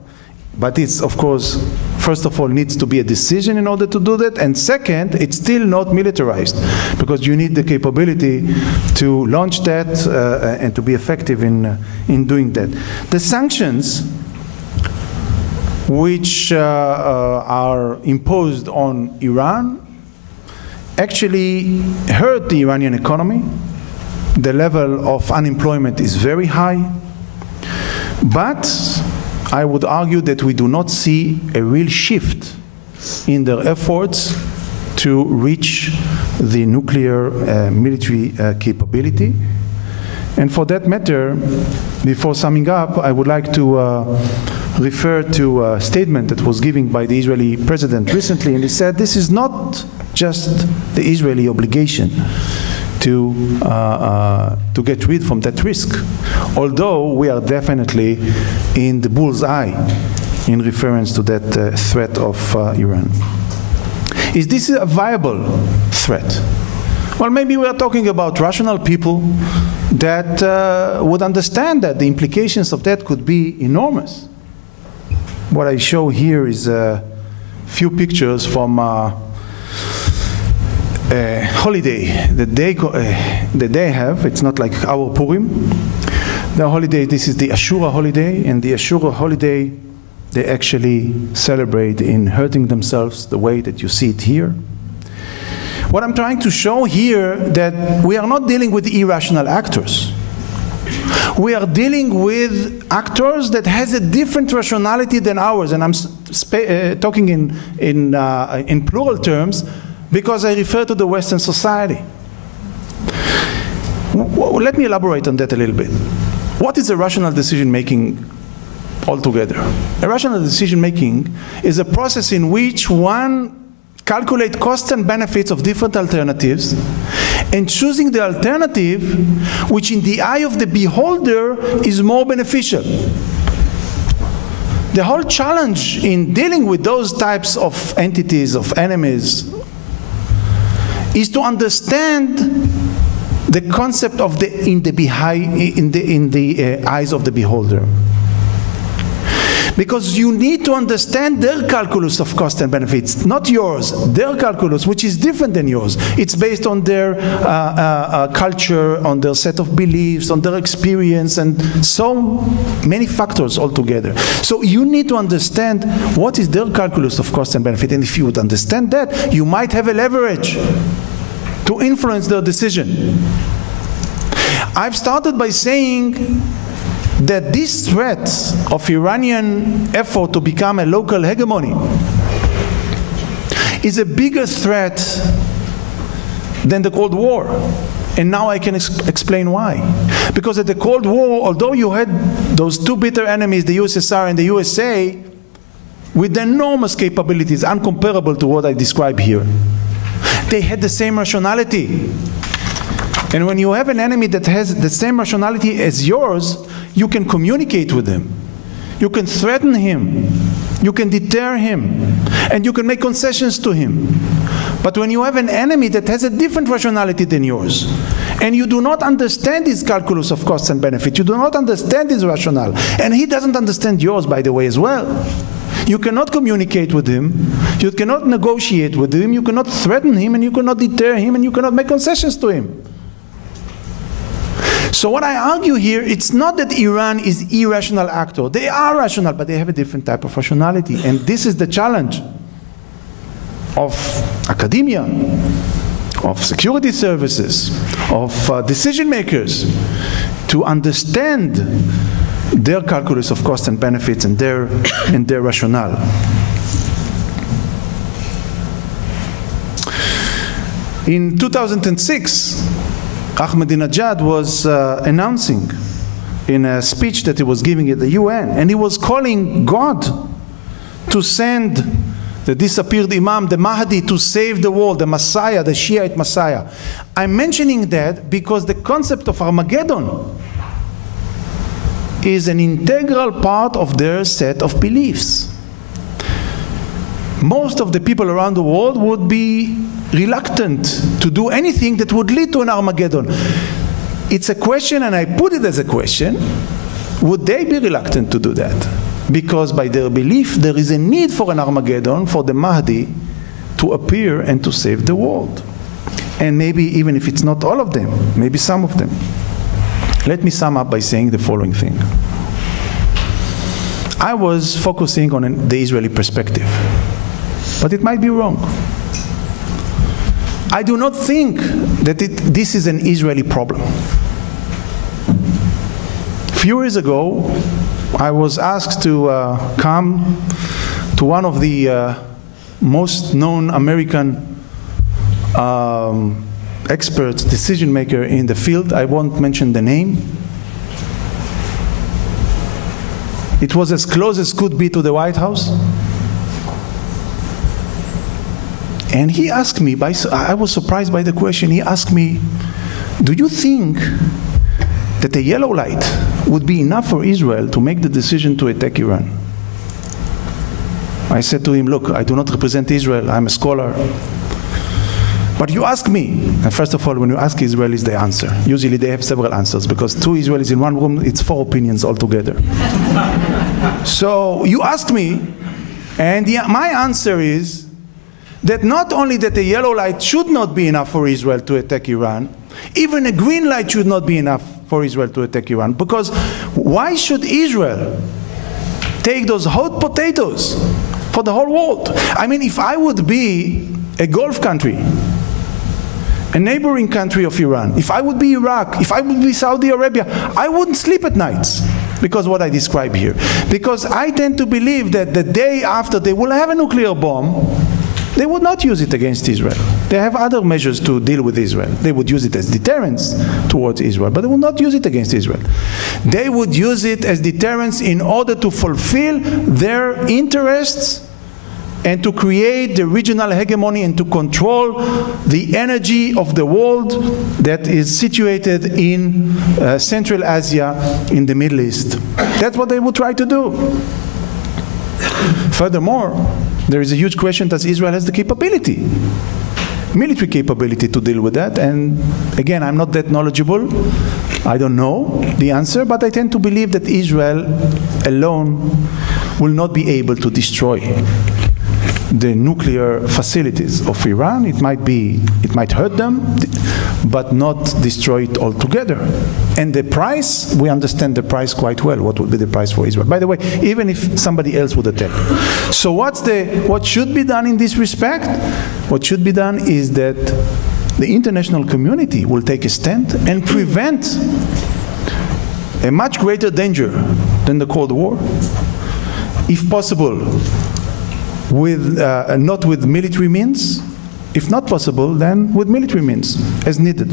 But it's, of course, first of all, needs to be a decision in order to do that. And second, it's still not militarized, because you need the capability to launch that and to be effective in doing that. The sanctions which are imposed on Iran actually hurt the Iranian economy. The level of unemployment is very high. But I would argue that we do not see a real shift in their efforts to reach the nuclear military capability. And for that matter, before summing up, I would like to refer to a statement that was given by the Israeli president recently, and he said this is not just the Israeli obligation to get rid from that risk, although we are definitely in the bull's eye in reference to that threat of Iran. Is this a viable threat? Well, maybe we are talking about rational people that would understand that the implications of that could be enormous. What I show here is a few pictures from holiday that they have. It's not like our Purim. The holiday, this is the Ashura holiday, and the Ashura holiday they actually celebrate in hurting themselves the way that you see it here. What I'm trying to show here that we are not dealing with irrational actors. We are dealing with actors that has a different rationality than ours, and I'm talking in plural terms, because I refer to the Western society. Let me elaborate on that a little bit. What is a rational decision-making altogether? A rational decision-making is a process in which one calculates costs and benefits of different alternatives, and choosing the alternative which in the eye of the beholder is more beneficial. The whole challenge in dealing with those types of entities, of enemies, is to understand the concept of in the eyes of the beholder. Because you need to understand their calculus of cost and benefits, not yours, their calculus, which is different than yours. It's based on their culture, on their set of beliefs, on their experience, and so many factors altogether. So you need to understand what is their calculus of cost and benefit, and if you would understand that, you might have a leverage to influence their decision. I've started by saying that this threat of Iranian effort to become a local hegemony is a bigger threat than the Cold War. And now I can explain why. Because at the Cold War, although you had those two bitter enemies, the USSR and the USA, with enormous capabilities, uncomparable to what I describe here, they had the same rationality. And when you have an enemy that has the same rationality as yours, you can communicate with them. You can threaten him. You can deter him. And you can make concessions to him. But when you have an enemy that has a different rationality than yours, and you do not understand his calculus of costs and benefits, you do not understand his rationale, and he doesn't understand yours, by the way, as well, you cannot communicate with him, you cannot negotiate with him, you cannot threaten him, and you cannot deter him, and you cannot make concessions to him. So what I argue here, it's not that Iran is an irrational actor. They are rational, but they have a different type of rationality. And this is the challenge of academia, of security services, of decision makers, to understand their calculus of cost and benefits and their rationale. In 2006, Ahmadinejad was announcing in a speech that he was giving at the UN, and he was calling God to send the disappeared Imam, the Mahdi, to save the world, the Messiah, the Shiite Messiah. I'm mentioning that because the concept of Armageddon is an integral part of their set of beliefs. Most of the people around the world would be reluctant to do anything that would lead to an Armageddon. It's a question, and I put it as a question, would they be reluctant to do that? Because by their belief, there is a need for an Armageddon, for the Mahdi to appear and to save the world. And maybe even if it's not all of them, maybe some of them. Let me sum up by saying the following thing. I was focusing on the Israeli perspective, but it might be wrong. I do not think that this is an Israeli problem. A few years ago, I was asked to come to one of the most known American experts, decision maker in the field. I won't mention the name. It was as close as could be to the White House. And he asked me, I was surprised by the question, he asked me, do you think that a yellow light would be enough for Israel to make the decision to attack Iran? I said to him, look, I do not represent Israel, I'm a scholar. But you ask me, and first of all, when you ask Israelis, they answer. Usually they have several answers, because two Israelis in one room, it's 4 opinions altogether. So you ask me, and my answer is that not only that a yellow light should not be enough for Israel to attack Iran, even a green light should not be enough for Israel to attack Iran. Because why should Israel take those hot potatoes for the whole world? I mean, if I would be a Gulf country, a neighboring country of Iran, if I would be Iraq, if I would be Saudi Arabia, I wouldn't sleep at nights because of what I describe here. Because I tend to believe that the day after they will have a nuclear bomb, they would not use it against Israel. They have other measures to deal with Israel. They would use it as deterrence towards Israel, but they would not use it against Israel. They would use it as deterrence in order to fulfill their interests and to create the regional hegemony and to control the energy of the world that is situated in Central Asia, in the Middle East. That's what they would try to do. Furthermore, there is a huge question, does Israel has the capability, military capability to deal with that? And again, I'm not that knowledgeable. I don't know the answer, but I tend to believe that Israel alone will not be able to destroy the nuclear facilities of Iran. It might hurt them, but not destroy it altogether. And the price, we understand the price quite well. What would be the price for Israel? By the way, even if somebody else would attack. So what should be done in this respect? What should be done is that the international community will take a stand and prevent a much greater danger than the Cold War. If possible, not with military means. If not possible, then with military means, as needed.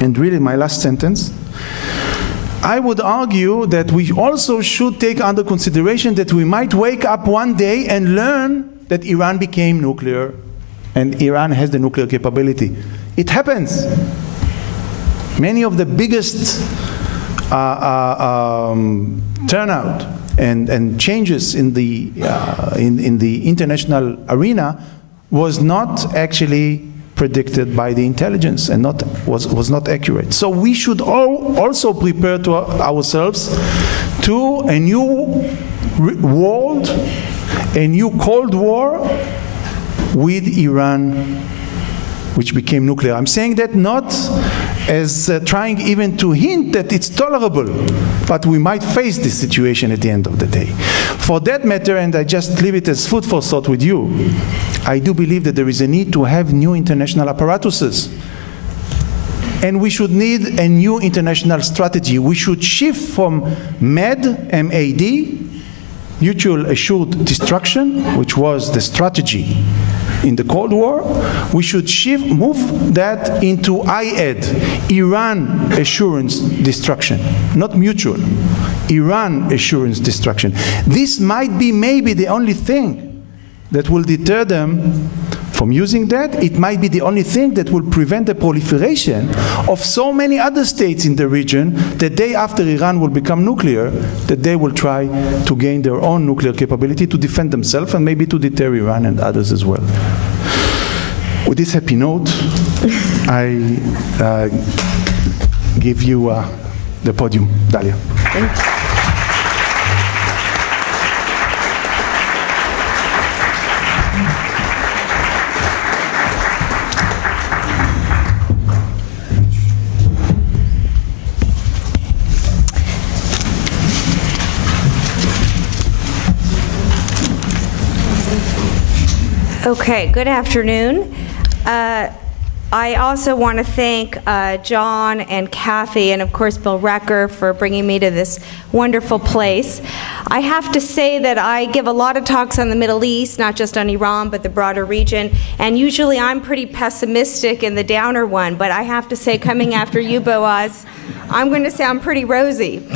And really, my last sentence, I would argue that we also should take under consideration that we might wake up one day and learn that Iran became nuclear, and Iran has the nuclear capability. It happens. Many of the biggest turnout and changes in the international arena was not actually predicted by the intelligence and was not accurate. So we should also prepare ourselves to a new world, a new Cold War with Iran, which became nuclear. I'm saying that not as trying even to hint that it's tolerable, but we might face this situation at the end of the day. For that matter, and I just leave it as food for thought with you, I do believe that there is a need to have new international apparatuses. And we should need a new international strategy. We should shift from MAD, M-A-D, mutual assured destruction, which was the strategy in the Cold War. We should move that into IAD, Iran assurance destruction, not mutual, Iran assurance destruction. This might be maybe the only thing that will deter them from using that. It might be the only thing that will prevent the proliferation of so many other states in the region that day after Iran will become nuclear, that they will try to gain their own nuclear capability to defend themselves and maybe to deter Iran and others as well. With this happy note, I give you the podium, Dalia. Thank you. Okay, good afternoon. I also want to thank John and Kathy and of course Bill Recker for bringing me to this wonderful place. I have to say that I give a lot of talks on the Middle East, not just on Iran, but the broader region, and usually I'm pretty pessimistic in the downer one, but I have to say, coming after you, Boaz, I'm going to sound pretty rosy.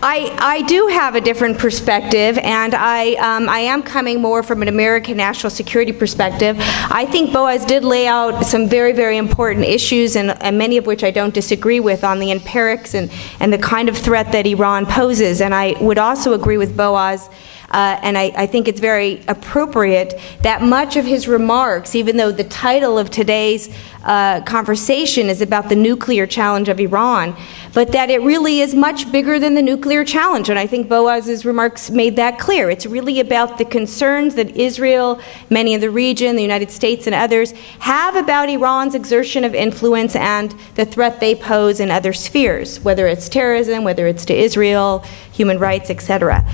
I do have a different perspective, and I am coming more from an American national security perspective. I think Boaz did lay out some very, very important issues, and many of which I don't disagree with, on the empirics and the kind of threat that Iran poses. And I would also agree with Boaz, and I think it's very appropriate that much of his remarks, even though the title of today's conversation is about the nuclear challenge of Iran, but that it really is much bigger than the nuclear challenge. And I think Boaz's remarks made that clear. It's really about the concerns that Israel, many in the region, the United States and others, have about Iran's exertion of influence and the threat they pose in other spheres, whether it's terrorism, whether it's to Israel, human rights, etc.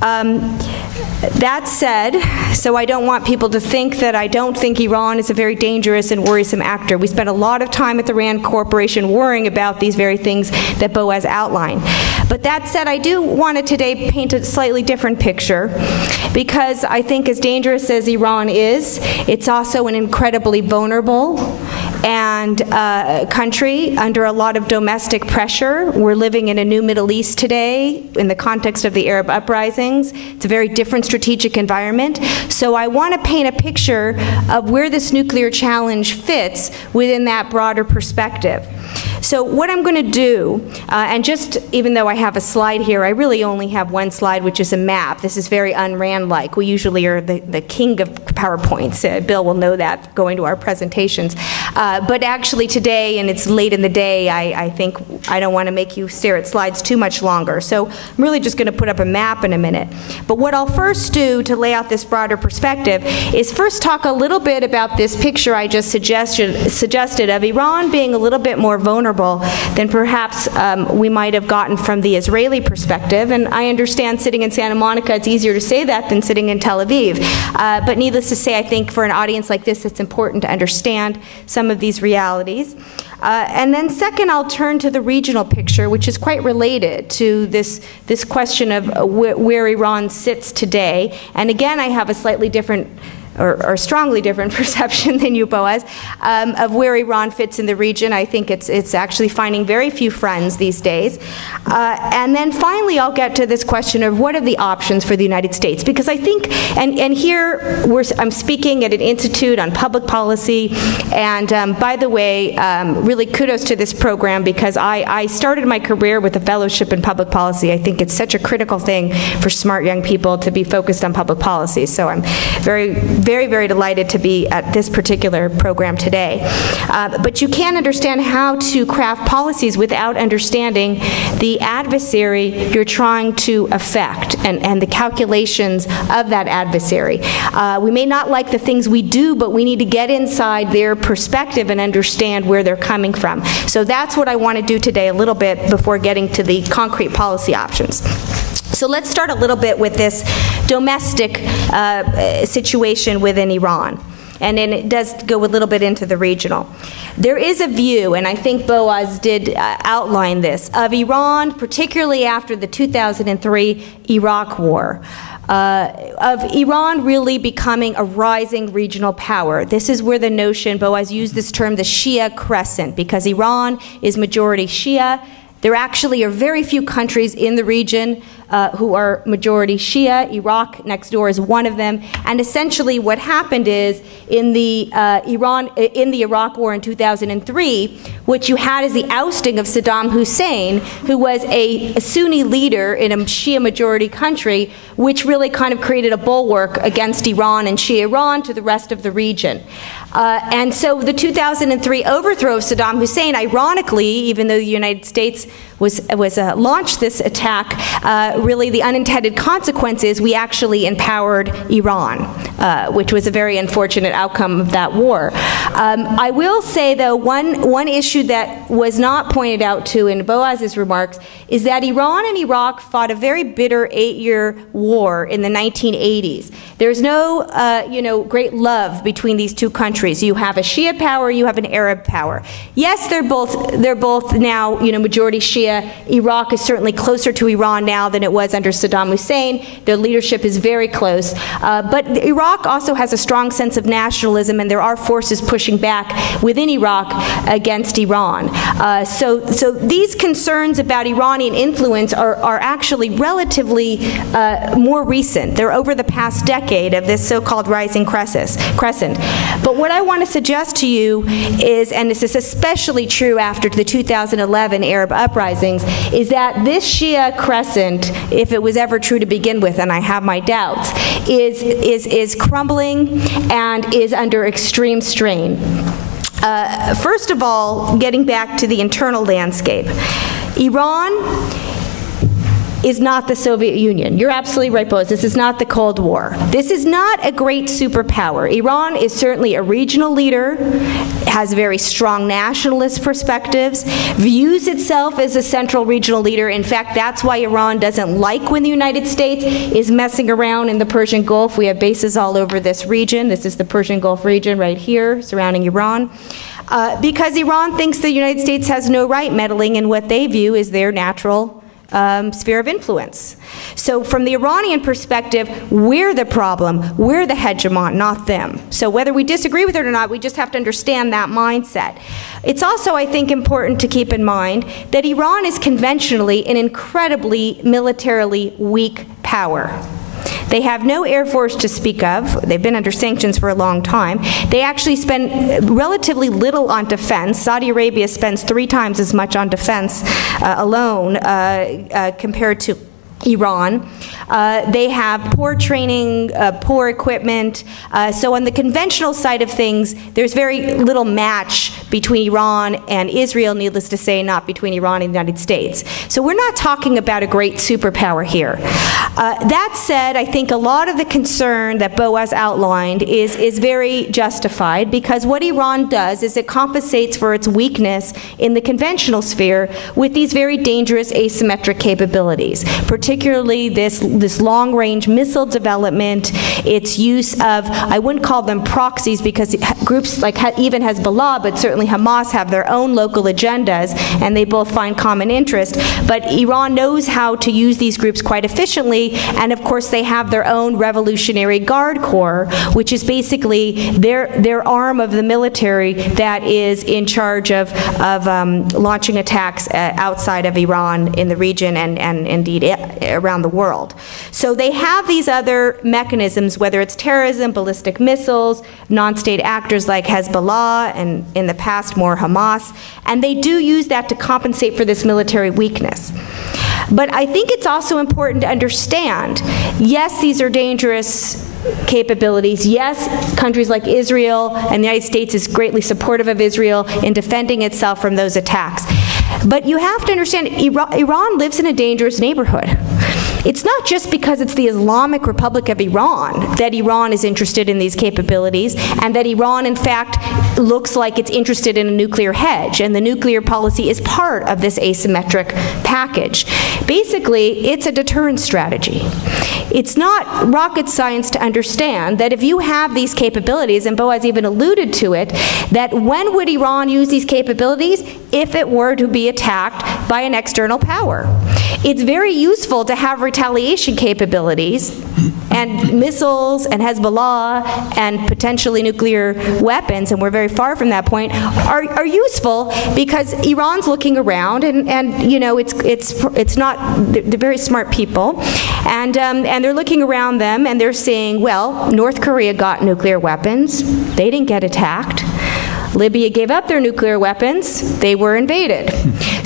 That said, so I don't want people to think that I don't think Iran is a very dangerous and worrisome actor. We spent a lot of time at the RAND Corporation worrying about these very things that Boaz outlined. But that said, I do want to today paint a slightly different picture, because I think as dangerous as Iran is, it's also an incredibly vulnerable and country under a lot of domestic pressure. We're living in a new Middle East today in the context of the Arab uprisings. It's a very different strategic environment. So I want to paint a picture of where this nuclear challenge fits within that broader perspective. So what I'm going to do, and just even though I have a slide here, I really only have one slide, which is a map. This is very un-RAND-like. We usually are the king of PowerPoints. Bill will know that going to our presentations. But actually today, and it's late in the day, I think I don't want to make you stare at slides too much longer. So I'm really just going to put up a map in a minute. But what I'll first do to lay out this broader perspective is first talk a little bit about this picture I just suggested of Iran being a little bit more vulnerable than perhaps we might have gotten from the Israeli perspective. And I understand sitting in Santa Monica, it's easier to say that than sitting in Tel Aviv. But needless to say, I think for an audience like this, it's important to understand some of these realities. And then second, I'll turn to the regional picture, which is quite related to this question of where Iran sits today. And again, I have a slightly different or strongly different perception than you, Boaz, of where Iran fits in the region. I think it's actually finding very few friends these days. And then finally, I'll get to this question of what are the options for the United States? Because I think, and here I'm speaking at an institute on public policy, and by the way, really kudos to this program, because I started my career with a fellowship in public policy. I think it's such a critical thing for smart young people to be focused on public policy. So I'm very, very, very delighted to be at this particular program today. But you can't understand how to craft policies without understanding the adversary you're trying to affect and the calculations of that adversary. We may not like the things we do, but we need to get inside their perspective and understand where they're coming from. So that's what I want to do today a little bit before getting to the concrete policy options. So let's start a little bit with this domestic situation within Iran. And then it does go a little bit into the regional. There is a view, and I think Boaz did outline this, of Iran, particularly after the 2003 Iraq War, of Iran really becoming a rising regional power. This is where the notion, Boaz used this term, the Shia crescent, because Iran is majority Shia. There actually are very few countries in the region who are majority Shia. Iraq next door is one of them. And essentially what happened is in the Iraq War in 2003, what you had is the ousting of Saddam Hussein, who was a Sunni leader in a Shia majority country, which really kind of created a bulwark against Iran and Shia Iran to the rest of the region. And so the 2003 overthrow of Saddam Hussein, ironically, even though the United States launched this attack, really the unintended consequence is we actually empowered Iran, which was a very unfortunate outcome of that war. I will say, though, one issue that was not pointed out to in Boaz's remarks is that Iran and Iraq fought a very bitter 8-year war in the 1980s. There's no, great love between these two countries. You have a Shia power, you have an Arab power. Yes, they're both now, majority Shia. Iraq is certainly closer to Iran now than it was under Saddam Hussein. Their leadership is very close. But Iraq also has a strong sense of nationalism, and there are forces pushing back within Iraq against Iran. So these concerns about Iranian influence are actually relatively more recent. They're over the past decade of this so-called rising crescent. But what I want to suggest to you is, and this is especially true after the 2011 Arab uprisings, is that this Shia crescent, if it was ever true to begin with, and I have my doubts, is crumbling and is under extreme strain. First of all, getting back to the internal landscape, Iran is not the Soviet Union. You're absolutely right, Boaz. This is not the Cold War. This is not a great superpower. Iran is certainly a regional leader, has very strong nationalist perspectives, views itself as a central regional leader. In fact, that's why Iran doesn't like when the United States is messing around in the Persian Gulf. We have bases all over this region. This is the Persian Gulf region right here surrounding Iran. Because Iran thinks the United States has no right meddling in what they view as their natural sphere of influence. So from the Iranian perspective, we're the problem, we're the hegemon, not them. So whether we disagree with it or not, we just have to understand that mindset. It's also, I think, important to keep in mind that Iran is conventionally an incredibly militarily weak power. They have no air force to speak of. They've been under sanctions for a long time. They actually spend relatively little on defense. Saudi Arabia spends 3 times as much on defense alone compared to Iran. They have poor training, poor equipment. So on the conventional side of things, there's very little match between Iran and Israel, needless to say, not between Iran and the United States. So we're not talking about a great superpower here. That said, I think a lot of the concern that Boaz outlined is very justified, because what Iran does is it compensates for its weakness in the conventional sphere with these very dangerous asymmetric capabilities, particularly particularly this long-range missile development, its use of, I wouldn't call them proxies because groups like even Hezbollah, but certainly Hamas have their own local agendas, and they both find common interest. But Iran knows how to use these groups quite efficiently, and of course they have their own Revolutionary Guard Corps, which is basically their arm of the military that is in charge of launching attacks outside of Iran in the region and indeed around the world. So they have these other mechanisms, whether it's terrorism, ballistic missiles, non-state actors like Hezbollah, and in the past more Hamas, and they do use that to compensate for this military weakness. But I think it's also important to understand, yes, these are dangerous capabilities. Yes, countries like Israel and the United States is greatly supportive of Israel in defending itself from those attacks. But you have to understand, Iran lives in a dangerous neighborhood. It's not just because it's the Islamic Republic of Iran that Iran is interested in these capabilities, and that Iran, in fact, looks like it's interested in a nuclear hedge, and the nuclear policy is part of this asymmetric package. Basically, it's a deterrence strategy. It's not rocket science to understand that if you have these capabilities, and Boaz even alluded to it, that when would Iran use these capabilities? If it were to be attacked by an external power. It's very useful to have retaliation capabilities, and missiles and Hezbollah and potentially nuclear weapons, and we're very far from that point, are useful because Iran's looking around, and you know, it's not, they're very smart people, and they're looking around them and they're saying, well, North Korea got nuclear weapons, they didn't get attacked. Libya gave up their nuclear weapons, they were invaded.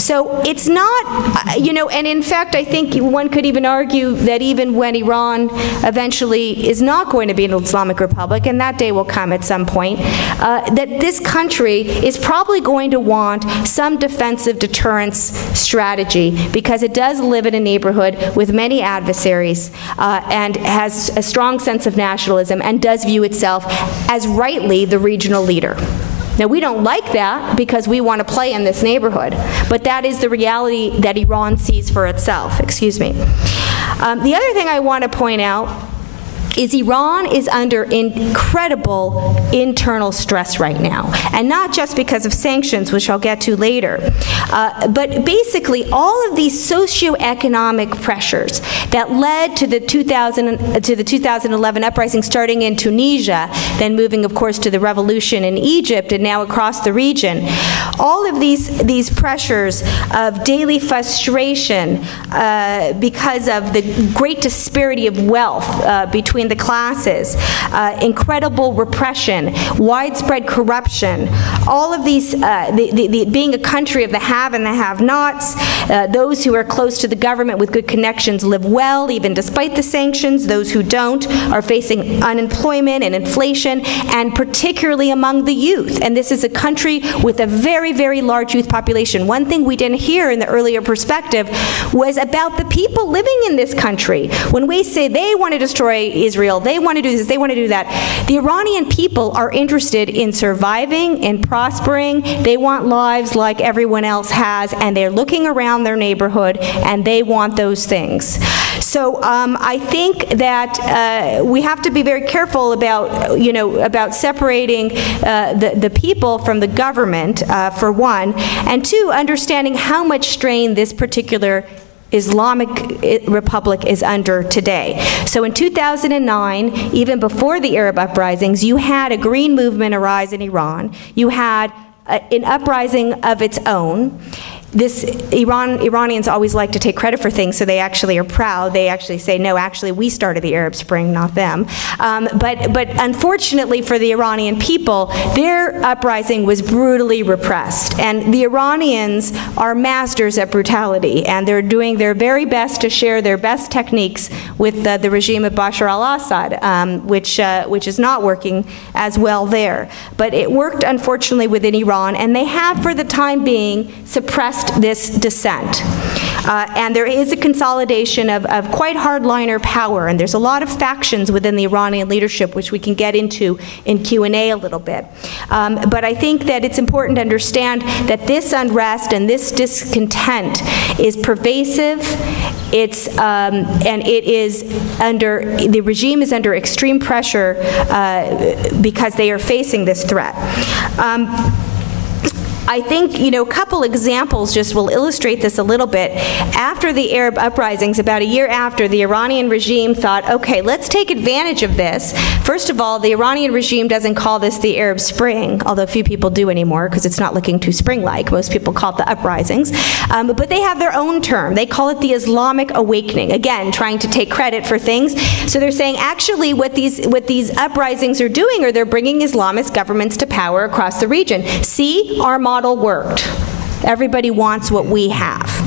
So it's not, you know, and in fact, I think one could even argue that even when Iran eventually is not going to be an Islamic Republic, and that day will come at some point, that this country is probably going to want some defensive deterrence strategy, because it does live in a neighborhood with many adversaries and has a strong sense of nationalism and does view itself as rightly the regional leader. Now, we don't like that because we want to play in this neighborhood, but that is the reality that Iran sees for itself. Excuse me. The other thing I want to point out is Iran is under incredible internal stress right now, and not just because of sanctions, which I'll get to later, but basically all of these socioeconomic pressures that led to the 2011 uprising starting in Tunisia, then moving, of course, to the revolution in Egypt, and now across the region. All of these pressures of daily frustration because of the great disparity of wealth between the classes, incredible repression, widespread corruption, all of these, being a country of the have and the have-nots, those who are close to the government with good connections live well, even despite the sanctions. Those who don't are facing unemployment and inflation, and particularly among the youth. And this is a country with a very, very large youth population. One thing we didn't hear in the earlier perspective was about the people living in this country. When we say they want to destroy Israel, they want to do this, they want to do that, the Iranian people are interested in surviving, in prospering. They want lives like everyone else has, and they're looking around their neighborhood and they want those things. So I think that we have to be very careful about, you know, about separating the people from the government, for one, and two, understanding how much strain this particular Islamic Republic is under today. So in 2009, even before the Arab uprisings, you had a green movement arise in Iran. You had an uprising of its own. Iranians always like to take credit for things, so they actually are proud. They actually say, no, actually, we started the Arab Spring, not them. But unfortunately for the Iranian people, their uprising was brutally repressed. And the Iranians are masters at brutality, and they're doing their very best to share their best techniques with the regime of Bashar al-Assad, which is not working as well there. But it worked, unfortunately, within Iran, and they have, for the time being, suppressed arrest this dissent. And there is a consolidation of quite hardliner power, and there's a lot of factions within the Iranian leadership, which we can get into in Q&A a little bit. But I think that it's important to understand that this unrest and this discontent is pervasive. And it is the regime is under extreme pressure because they are facing this threat. I think, a couple examples just will illustrate this a little bit. After the Arab uprisings, about a year after, the Iranian regime thought, okay, let's take advantage of this. First of all, the Iranian regime doesn't call this the Arab Spring, although few people do anymore because it's not looking too spring-like. Most people call it the uprisings. But they have their own term. They call it the Islamic Awakening. Again, trying to take credit for things. So they're saying, actually, what these uprisings are doing are they're bringing Islamist governments to power across the region. See, our model worked. Everybody wants what we have.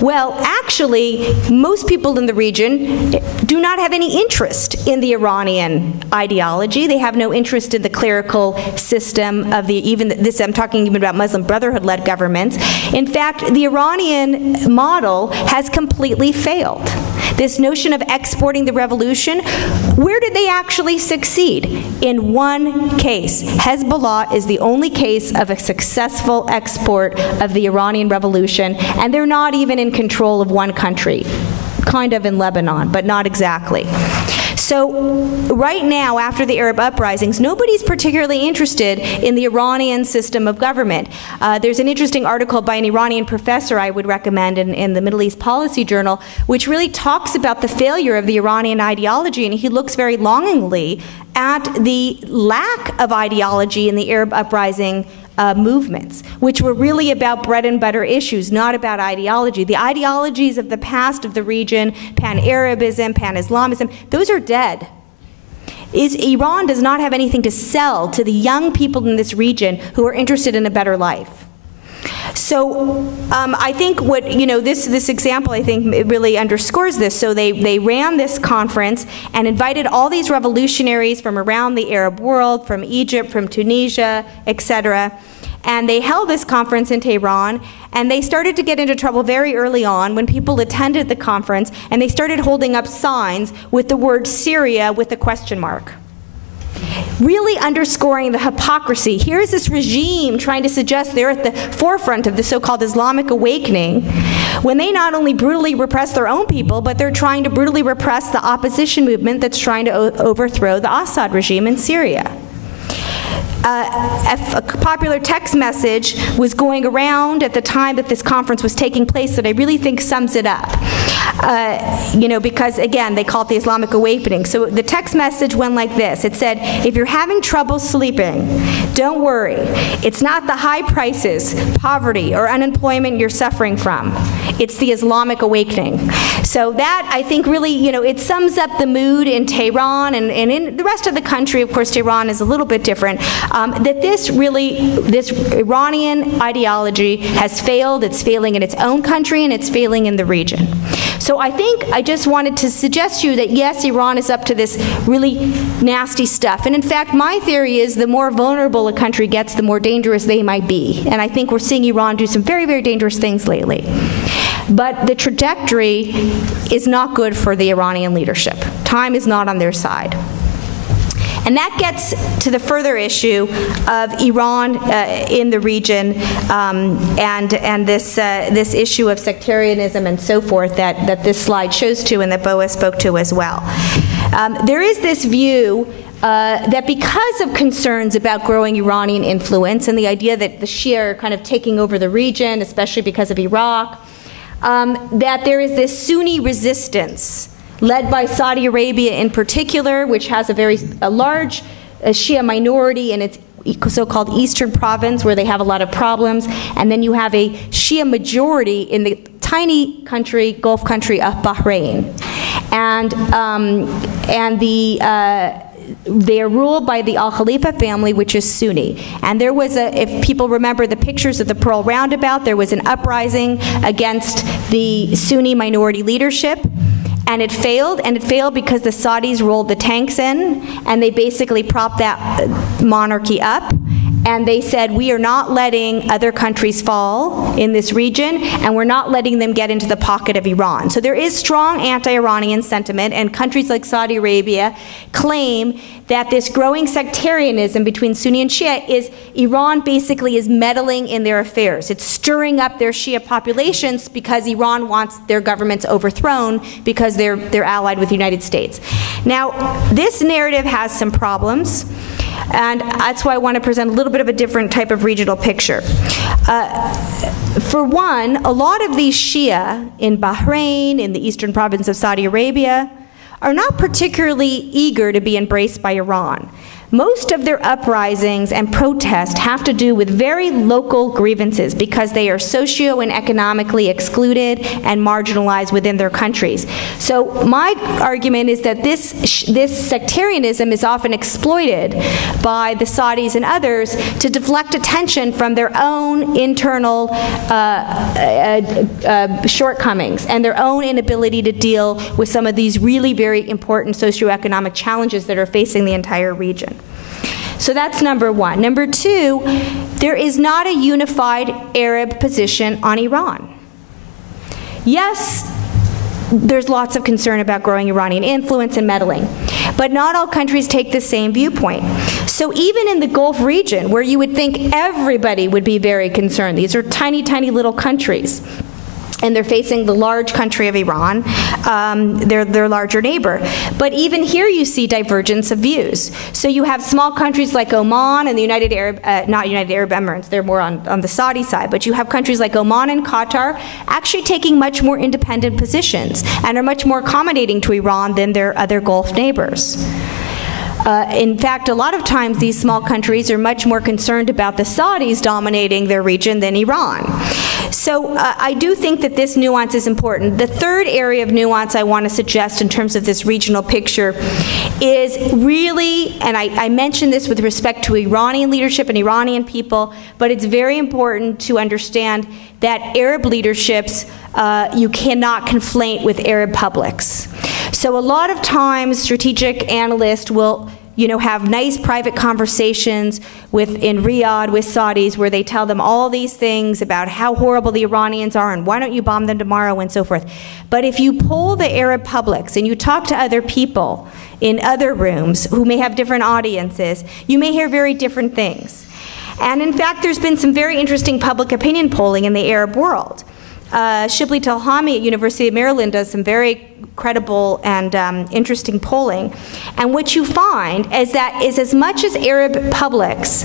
Well, actually, most people in the region do not have any interest in the Iranian ideology. They have no interest in the clerical system of I'm talking even about Muslim Brotherhood-led governments. In fact, the Iranian model has completely failed. This notion of exporting the revolution, where did they actually succeed? In one case. Hezbollah is the only case of a successful export of the Iranian revolution, and they're not even in control of one country. Kind of in Lebanon, but not exactly. So right now, after the Arab uprisings, nobody's particularly interested in the Iranian system of government. There's an interesting article by an Iranian professor I would recommend in the Middle East Policy Journal, which really talks about the failure of the Iranian ideology, and he looks very longingly at the lack of ideology in the Arab uprising movements, which were really about bread and butter issues, not about ideology. The ideologies of the past of the region, pan-Arabism, pan-Islamism, those are dead. Iran does not have anything to sell to the young people in this region who are interested in a better life. So I think this example, I think, it really underscores this. So they ran this conference and invited all these revolutionaries from around the Arab world, from Egypt, from Tunisia, etc. And they held this conference in Tehran, and they started to get into trouble very early on when people attended the conference, and they started holding up signs with the word Syria with a question mark, really underscoring the hypocrisy. Here's this regime trying to suggest they're at the forefront of the so-called Islamic Awakening, when they not only brutally repress their own people, but they're trying to brutally repress the opposition movement that's trying to overthrow the Assad regime in Syria. A popular text message was going around at the time that this conference was taking place that I really think sums it up. Because again, they call it the Islamic Awakening. So the text message went like this. It said, if you're having trouble sleeping, don't worry. It's not the high prices, poverty, or unemployment you're suffering from. It's the Islamic Awakening. So that, I think, really, it sums up the mood in Tehran and in the rest of the country. Of course, Tehran is a little bit different. That this Iranian ideology has failed. It's failing in its own country, and it's failing in the region. So I think I just wanted to suggest to you that, yes, Iran is up to this really nasty stuff. And in fact, my theory is the more vulnerable a country gets, the more dangerous they might be. And I think we're seeing Iran do some very, very dangerous things lately. But the trajectory is not good for the Iranian leadership. Time is not on their side. And that gets to the further issue of Iran in the region and this issue of sectarianism and so forth that this slide shows to and that Boa spoke to as well. There is this view that because of concerns about growing Iranian influence and the idea that the Shia are kind of taking over the region, especially because of Iraq, that there is this Sunni resistance led by Saudi Arabia in particular, which has a large Shia minority in its so-called eastern province where they have a lot of problems, and then you have a Shia majority in the tiny country, Gulf country of Bahrain. They are ruled by the Al Khalifa family, which is Sunni. And there was if people remember the pictures of the Pearl Roundabout, there was an uprising against the Sunni minority leadership. And it failed because the Saudis rolled the tanks in, and they basically propped that monarchy up. and they said, we are not letting other countries fall in this region, and we're not letting them get into the pocket of Iran. So there is strong anti-Iranian sentiment, and countries like Saudi Arabia claim that this growing sectarianism between Sunni and Shia is Iran basically is meddling in their affairs. It's stirring up their Shia populations because Iran wants their governments overthrown because they're allied with the United States. Now, this narrative has some problems, and that's why I want to present a little bit of a different type of regional picture. For one, a lot of these Shia in Bahrain, in the eastern province of Saudi Arabia, are not particularly eager to be embraced by Iran. Most of their uprisings and protests have to do with very local grievances because they are socio and economically excluded and marginalized within their countries. So my argument is that this sectarianism is often exploited by the Saudis and others to deflect attention from their own internal shortcomings and their own inability to deal with some of these really very important socioeconomic challenges that are facing the entire region. So that's number one. Number two, there is not a unified Arab position on Iran. Yes, there's lots of concern about growing Iranian influence and meddling, but not all countries take the same viewpoint. So even in the Gulf region, where you would think everybody would be very concerned, these are tiny, tiny little countries, and they're facing the large country of Iran, their larger neighbor. But even here you see divergence of views. So you have small countries like Oman and the United Arab, not United Arab Emirates, they're more on the Saudi side, but you have countries like Oman and Qatar actually taking much more independent positions and are much more accommodating to Iran than their other Gulf neighbors. In fact, a lot of times these small countries are much more concerned about the Saudis dominating their region than Iran. So I do think that this nuance is important. The third area of nuance I want to suggest in terms of this regional picture is really, and I mentioned this with respect to Iranian leadership and Iranian people, but it's very important to understand that Arab leaderships you cannot conflate with Arab publics. So a lot of times strategic analysts will have nice private conversations in Riyadh with Saudis where they tell them all these things about how horrible the Iranians are and why don't you bomb them tomorrow and so forth. But if you poll the Arab publics and you talk to other people in other rooms who may have different audiences, you may hear very different things. And in fact, there's been some very interesting public opinion polling in the Arab world. Shibli Talhami at University of Maryland does some very credible and interesting polling. And what you find is that as much as Arab publics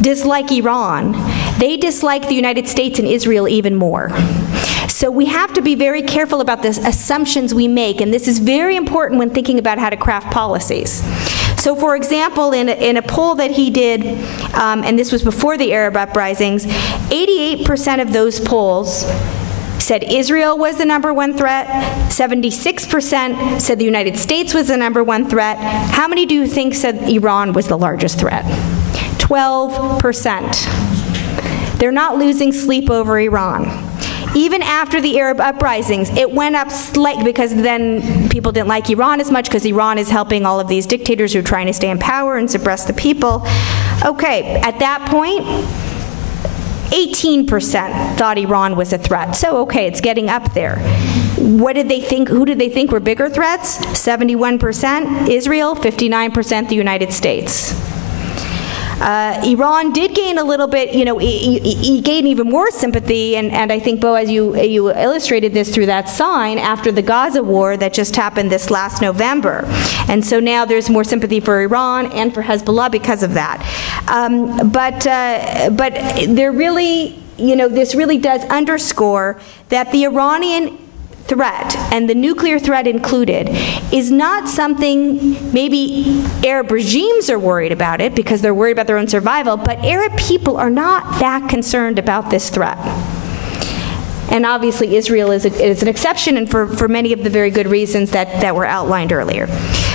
dislike Iran, they dislike the United States and Israel even more. So we have to be very careful about the assumptions we make, and this is very important when thinking about how to craft policies. So for example, in a poll that he did, and this was before the Arab uprisings, 88% of those polls said Israel was the #1 threat, 76% said the United States was the #1 threat. How many do you think said Iran was the largest threat? 12%. They're not losing sleep over Iran. Even after the Arab uprisings, it went up slightly because then people didn't like Iran as much because Iran is helping all of these dictators who are trying to stay in power and suppress the people. Okay, at that point, 18% thought Iran was a threat. So, okay, it's getting up there. What did they think? Who did they think were bigger threats? 71% Israel, 59% the United States. Iran did gain a little bit, he gained even more sympathy, and I think, Bo, as you illustrated this through that sign after the Gaza war that just happened this last November. And so now there's more sympathy for Iran and for Hezbollah because of that. But there really, this really does underscore that the Iranian threat, and the nuclear threat included, is not something maybe Arab regimes are worried about it because they're worried about their own survival, but Arab people are not that concerned about this threat. And obviously Israel is an exception, and for many of the very good reasons that were outlined earlier.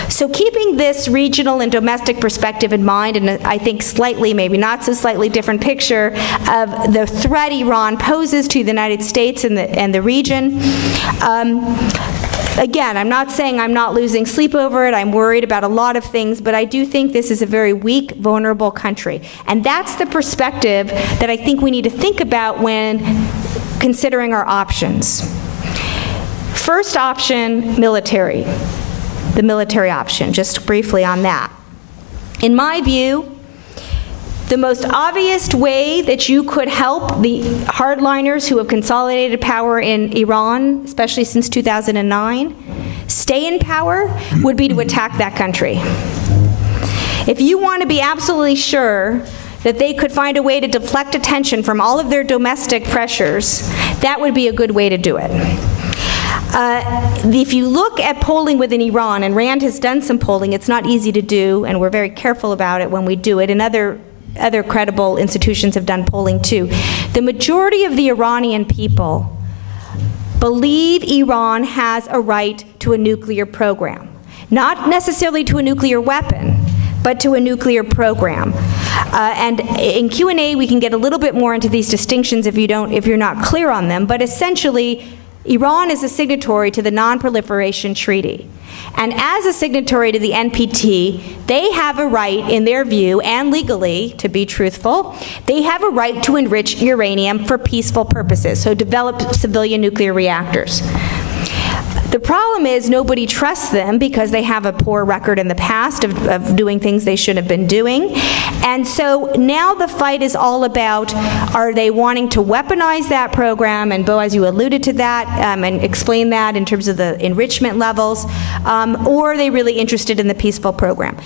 So keeping this regional and domestic perspective in mind, and I think slightly, maybe not so slightly different picture of the threat Iran poses to the United States and the region, again, I'm not saying I'm not losing sleep over it. I'm worried about a lot of things, but I do think this is a very weak, vulnerable country. And that's the perspective that I think we need to think about when considering our options. First option, military. The military option, just briefly on that. In my view, the most obvious way that you could help the hardliners who have consolidated power in Iran, especially since 2009, stay in power would be to attack that country. If you want to be absolutely sure that they could find a way to deflect attention from all of their domestic pressures, that would be a good way to do it. If you look at polling within Iran, and Rand has done some polling, it's not easy to do, and we're very careful about it when we do it, and other credible institutions have done polling too. The majority of the Iranian people believe Iran has a right to a nuclear program. Not necessarily to a nuclear weapon, but to a nuclear program. And in Q&A we can get a little bit more into these distinctions if you're not clear on them, but essentially Iran is a signatory to the Non-Proliferation Treaty. And as a signatory to the NPT, they have a right, in their view, and legally, to be truthful, they have a right to enrich uranium for peaceful purposes, so develop civilian nuclear reactors. The problem is nobody trusts them because they have a poor record in the past of doing things they shouldn't have been doing. And so now the fight is all about, are they wanting to weaponize that program? And Boaz, you alluded to that and explained that in terms of the enrichment levels, or are they really interested in the peaceful program?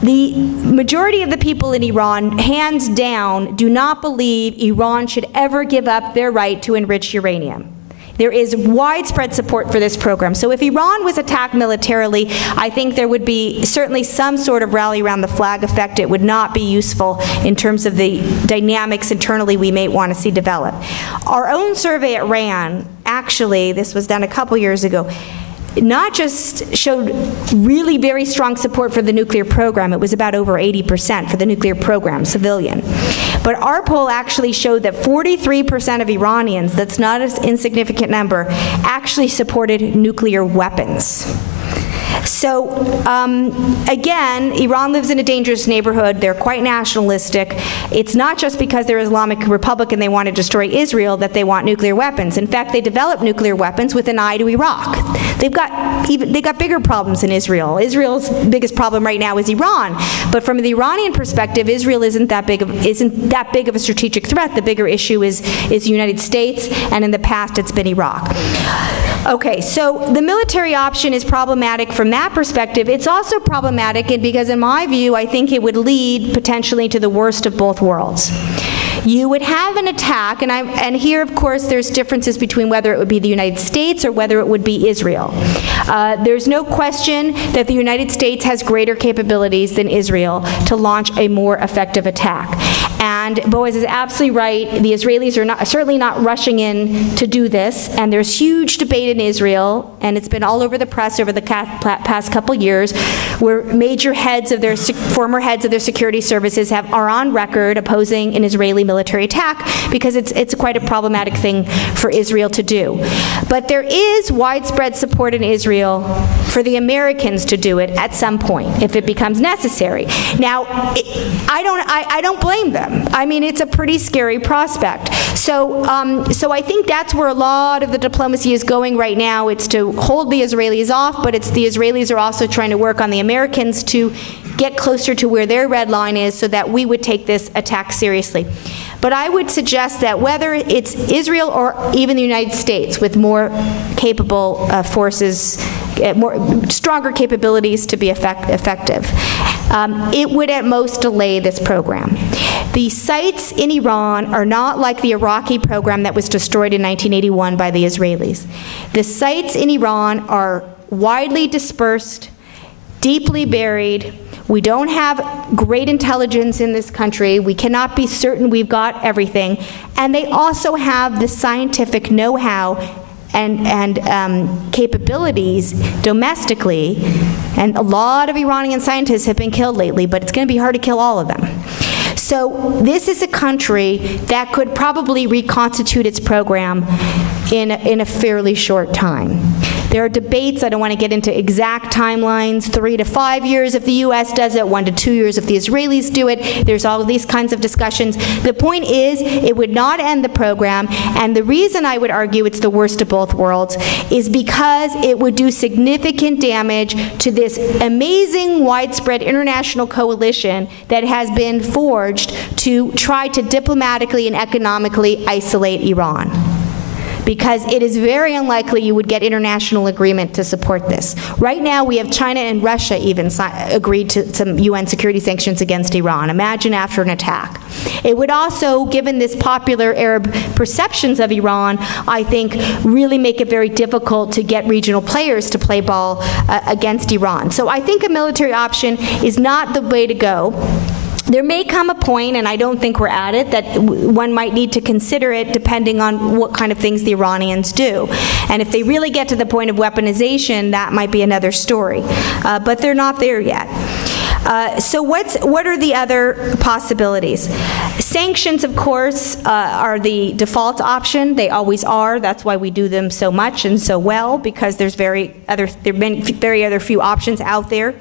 The majority of the people in Iran, hands down, do not believe Iran should ever give up their right to enrich uranium. There is widespread support for this program. So if Iran was attacked militarily, I think there would be certainly some sort of rally around the flag effect. It would not be useful in terms of the dynamics internally we may want to see develop. Our own survey at RAND, actually, this was done a couple years ago, not just showed really very strong support for the nuclear program, it was about over 80% for the nuclear program, civilian. But our poll actually showed that 43% of Iranians, that's not an insignificant number, actually supported nuclear weapons. So again, Iran lives in a dangerous neighborhood. They're quite nationalistic. It's not just because they're Islamic Republic and they want to destroy Israel that they want nuclear weapons. In fact, they developed nuclear weapons with an eye to Iraq. They got bigger problems in Israel. Israel's biggest problem right now is Iran. But from the Iranian perspective, Israel isn't that big of a strategic threat. The bigger issue is the United States, and in the past it's been Iraq. Okay, so the military option is problematic from that perspective. It's also problematic because, in my view, I think it would lead potentially to the worst of both worlds. You would have an attack, and here, of course, there's differences between whether it would be the United States or whether it would be Israel. There's no question that the United States has greater capabilities than Israel to launch a more effective attack. And Boaz is absolutely right. The Israelis are certainly not rushing in to do this, and there's huge debate in Israel, and it's been all over the press over the past couple years, where major heads of former heads of their security services are on record opposing an Israeli military attack because it's quite a problematic thing for Israel to do. But there is widespread support in Israel for the Americans to do it at some point if it becomes necessary. Now, I don't blame them. I mean, it's a pretty scary prospect. So I think that's where a lot of the diplomacy is going right now. It's to hold the Israelis off, but the Israelis are also trying to work on the Americans to get closer to where their red line is so that we would take this attack seriously. But I would suggest that whether it's Israel or even the United States with more capable forces, stronger capabilities to be effective, it would at most delay this program. The sites in Iran are not like the Iraqi program that was destroyed in 1981 by the Israelis. The sites in Iran are widely dispersed, deeply buried. We don't have great intelligence in this country. We cannot be certain we've got everything. And they also have the scientific know-how and capabilities domestically. And a lot of Iranian scientists have been killed lately, but it's going to be hard to kill all of them. So this is a country that could probably reconstitute its program in a fairly short time. There are debates, I don't want to get into exact timelines, 3 to 5 years if the U.S. does it, 1 to 2 years if the Israelis do it. There's all of these kinds of discussions. The point is, it would not end the program, and the reason I would argue it's the worst of both worlds is because it would do significant damage to this amazing widespread international coalition that has been forged to try to diplomatically and economically isolate Iran. Because it is very unlikely you would get international agreement to support this. Right now, we have China and Russia even agreed to some UN security sanctions against Iran. Imagine after an attack. It would also, given this popular Arab perceptions of Iran, I think really make it very difficult to get regional players to play ball against Iran. So I think a military option is not the way to go. There may come a point, and I don't think we're at it, that one might need to consider it depending on what kind of things the Iranians do. And if they really get to the point of weaponization, that might be another story. But they're not there yet. So what are the other possibilities? Sanctions, of course, are the default option. They always are. That's why we do them so much and so well, because there's very few options out there.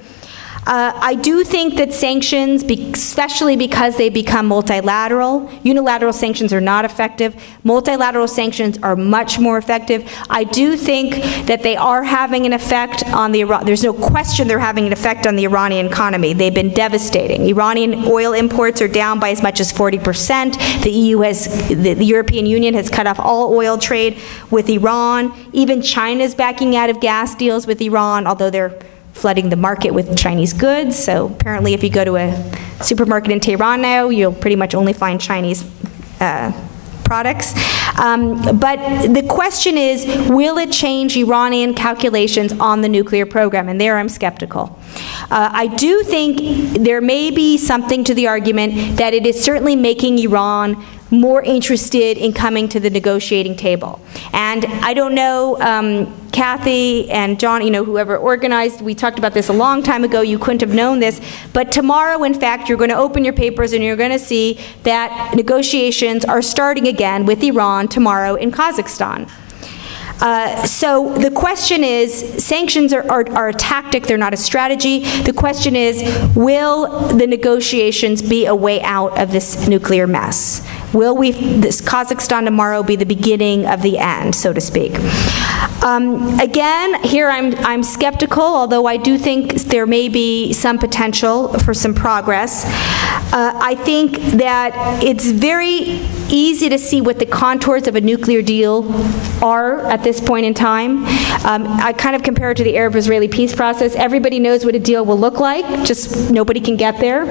I do think that sanctions, especially because they become multilateral, unilateral sanctions are not effective. Multilateral sanctions are much more effective. I do think that they are having an effect on the Iran. There's no question they're having an effect on the Iranian economy. They've been devastating. Iranian oil imports are down by as much as 40%. The European Union has cut off all oil trade with Iran. Even China's backing out of gas deals with Iran, although they're flooding the market with Chinese goods. So apparently if you go to a supermarket in Tehran now, you'll pretty much only find Chinese products. But the question is, will it change Iranian calculations on the nuclear program? And there I'm skeptical. I do think there may be something to the argument that it is certainly making Iran more interested in coming to the negotiating table. And I don't know, Kathy and John, whoever organized, we talked about this a long time ago, you couldn't have known this, but tomorrow, in fact, you're going to open your papers and you're going to see that negotiations are starting again with Iran tomorrow in Kazakhstan. So the question is, sanctions are a tactic, they're not a strategy. The question is, will the negotiations be a way out of this nuclear mess? Will this Kazakhstan tomorrow be the beginning of the end, so to speak? Again, here I'm skeptical, although I do think there may be some potential for some progress. I think that it's very easy to see what the contours of a nuclear deal are at this point in time. I kind of compare it to the Arab-Israeli peace process. Everybody knows what a deal will look like, just nobody can get there.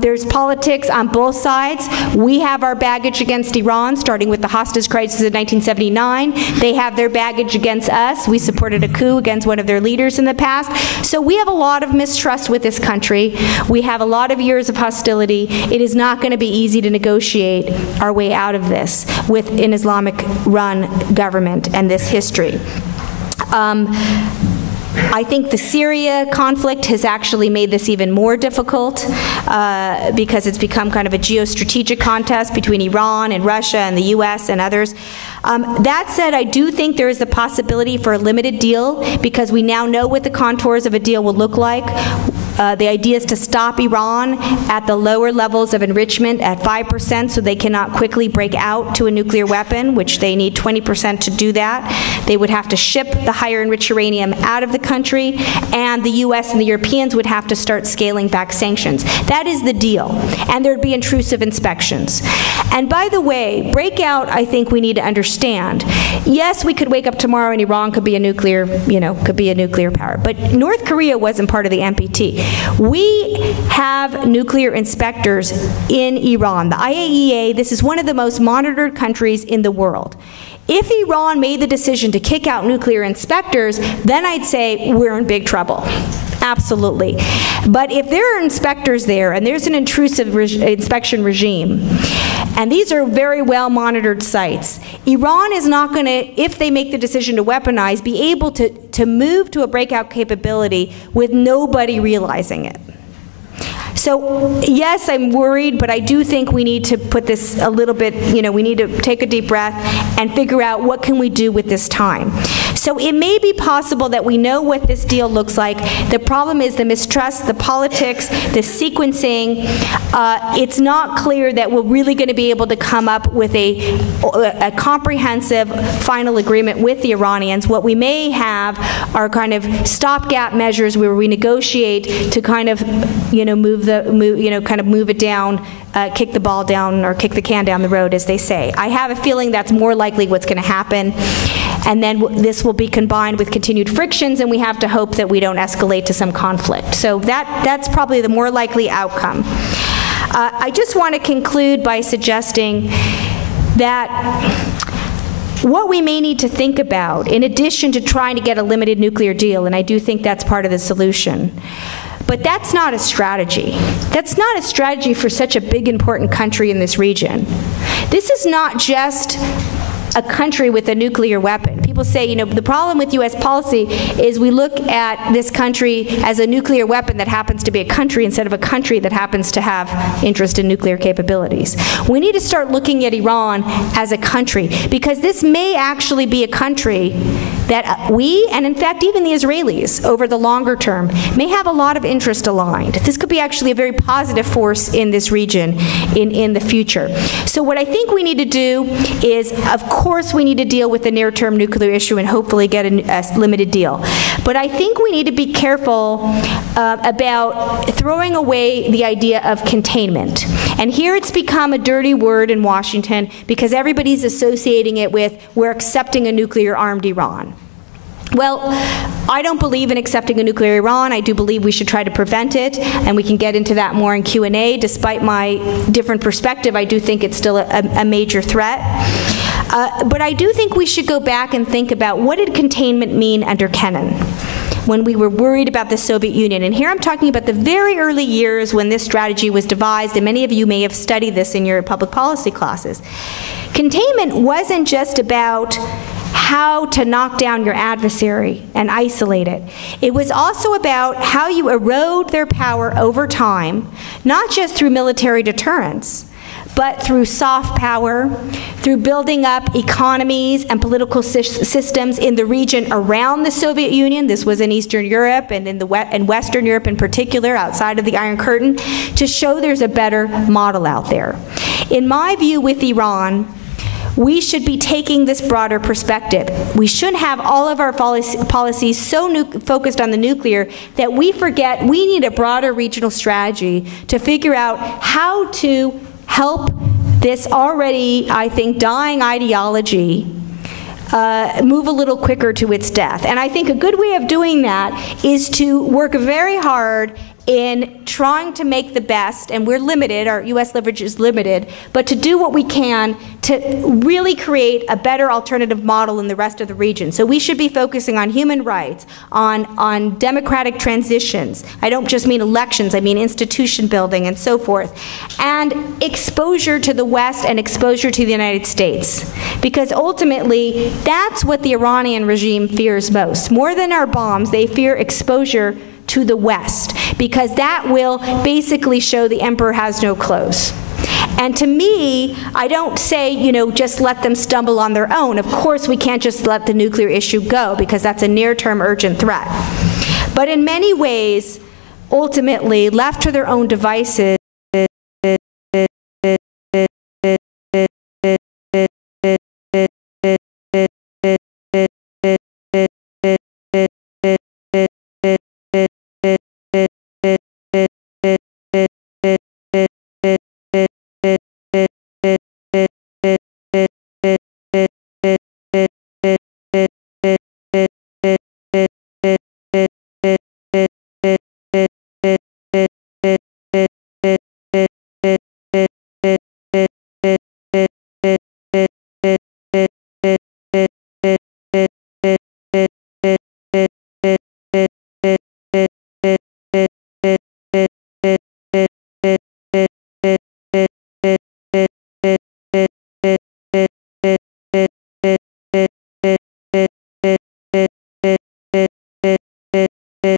There's politics on both sides. We have our baggage against Iran, starting with the hostage crisis in 1979. They have their baggage against us. We supported a coup against one of their leaders in the past. So we have a lot of mistrust with this country. We have a lot of years of hostility. It is not going to be easy to negotiate our way out of this with an Islamic-run government and this history. I think the Syria conflict has actually made this even more difficult because it's become kind of a geostrategic contest between Iran and Russia and the US and others. That said, I do think there is the possibility for a limited deal because we now know what the contours of a deal will look like. The idea is to stop Iran at the lower levels of enrichment at 5% so they cannot quickly break out to a nuclear weapon, which they need 20% to do that. They would have to ship the higher enriched uranium out of the country, and the US and the Europeans would have to start scaling back sanctions. That is the deal. And there'd be intrusive inspections. And by the way, breakout, I think we need to understand. Yes, we could wake up tomorrow and Iran could be a nuclear, could be a nuclear power. But North Korea wasn't part of the NPT. We have nuclear inspectors in Iran. The IAEA, this is one of the most monitored countries in the world. If Iran made the decision to kick out nuclear inspectors, then I'd say we're in big trouble. Absolutely. But if there are inspectors there and there's an intrusive inspection regime, and these are very well monitored sites, Iran is not going to, if they make the decision to weaponize, be able to move to a breakout capability with nobody realizing it. So yes, I'm worried, but I do think we need to put this a little bit, we need to take a deep breath and figure out what can we do with this time. So it may be possible that we know what this deal looks like. The problem is the mistrust, the politics, the sequencing. It's not clear that we're really going to be able to come up with a comprehensive final agreement with the Iranians. What we may have are kind of stopgap measures where we negotiate to kind of, move it down, kick the ball down, or kick the can down the road, as they say. I have a feeling that's more likely what's going to happen. And then this will be combined with continued frictions, and we have to hope that we don't escalate to some conflict. So that's probably the more likely outcome. I just want to conclude by suggesting that what we may need to think about, in addition to trying to get a limited nuclear deal, and I do think that's part of the solution, but that's not a strategy. That's not a strategy for such a big, important country in this region. This is not just a country with a nuclear weapon. People say, the problem with U.S. policy is we look at this country as a nuclear weapon that happens to be a country instead of a country that happens to have interest in nuclear capabilities. We need to start looking at Iran as a country, because this may actually be a country that we, and in fact even the Israelis, over the longer term, may have a lot of interest aligned. This could be actually a very positive force in this region in the future. So what I think we need to do is, of course, we need to deal with the near-term nuclear issue and hopefully get a limited deal. But I think we need to be careful about throwing away the idea of containment. And here it's become a dirty word in Washington because everybody's associating it with, we're accepting a nuclear-armed Iran. Well, I don't believe in accepting a nuclear Iran. I do believe we should try to prevent it, and we can get into that more in Q&A. Despite my different perspective, I do think it's still a major threat. But I do think we should go back and think about, what did containment mean under Kennan when we were worried about the Soviet Union? And here I'm talking about the very early years when this strategy was devised, and many of you may have studied this in your public policy classes. Containment wasn't just about how to knock down your adversary and isolate it. It was also about how you erode their power over time, not just through military deterrence, but through soft power, through building up economies and political systems in the region around the Soviet Union. This was in Eastern Europe and in Western Europe in particular, outside of the Iron Curtain, to show there's a better model out there. In my view with Iran, we should be taking this broader perspective. We shouldn't have all of our policies so focused on the nuclear that we forget we need a broader regional strategy to figure out how to help this already, I think, dying ideology move a little quicker to its death. And I think a good way of doing that is to work very hard in trying to make the best, and we're limited, our U.S. leverage is limited, but to do what we can to really create a better alternative model in the rest of the region. So we should be focusing on human rights, on democratic transitions. I don't just mean elections, I mean institution building and so forth. And exposure to the West and exposure to the United States. Because ultimately, that's what the Iranian regime fears most. More than our bombs, they fear exposure to the West, because that will basically show the emperor has no clothes. And to me, I don't say, just let them stumble on their own. Of course, we can't just let the nuclear issue go, because that's a near-term urgent threat. But in many ways, ultimately, left to their own devices,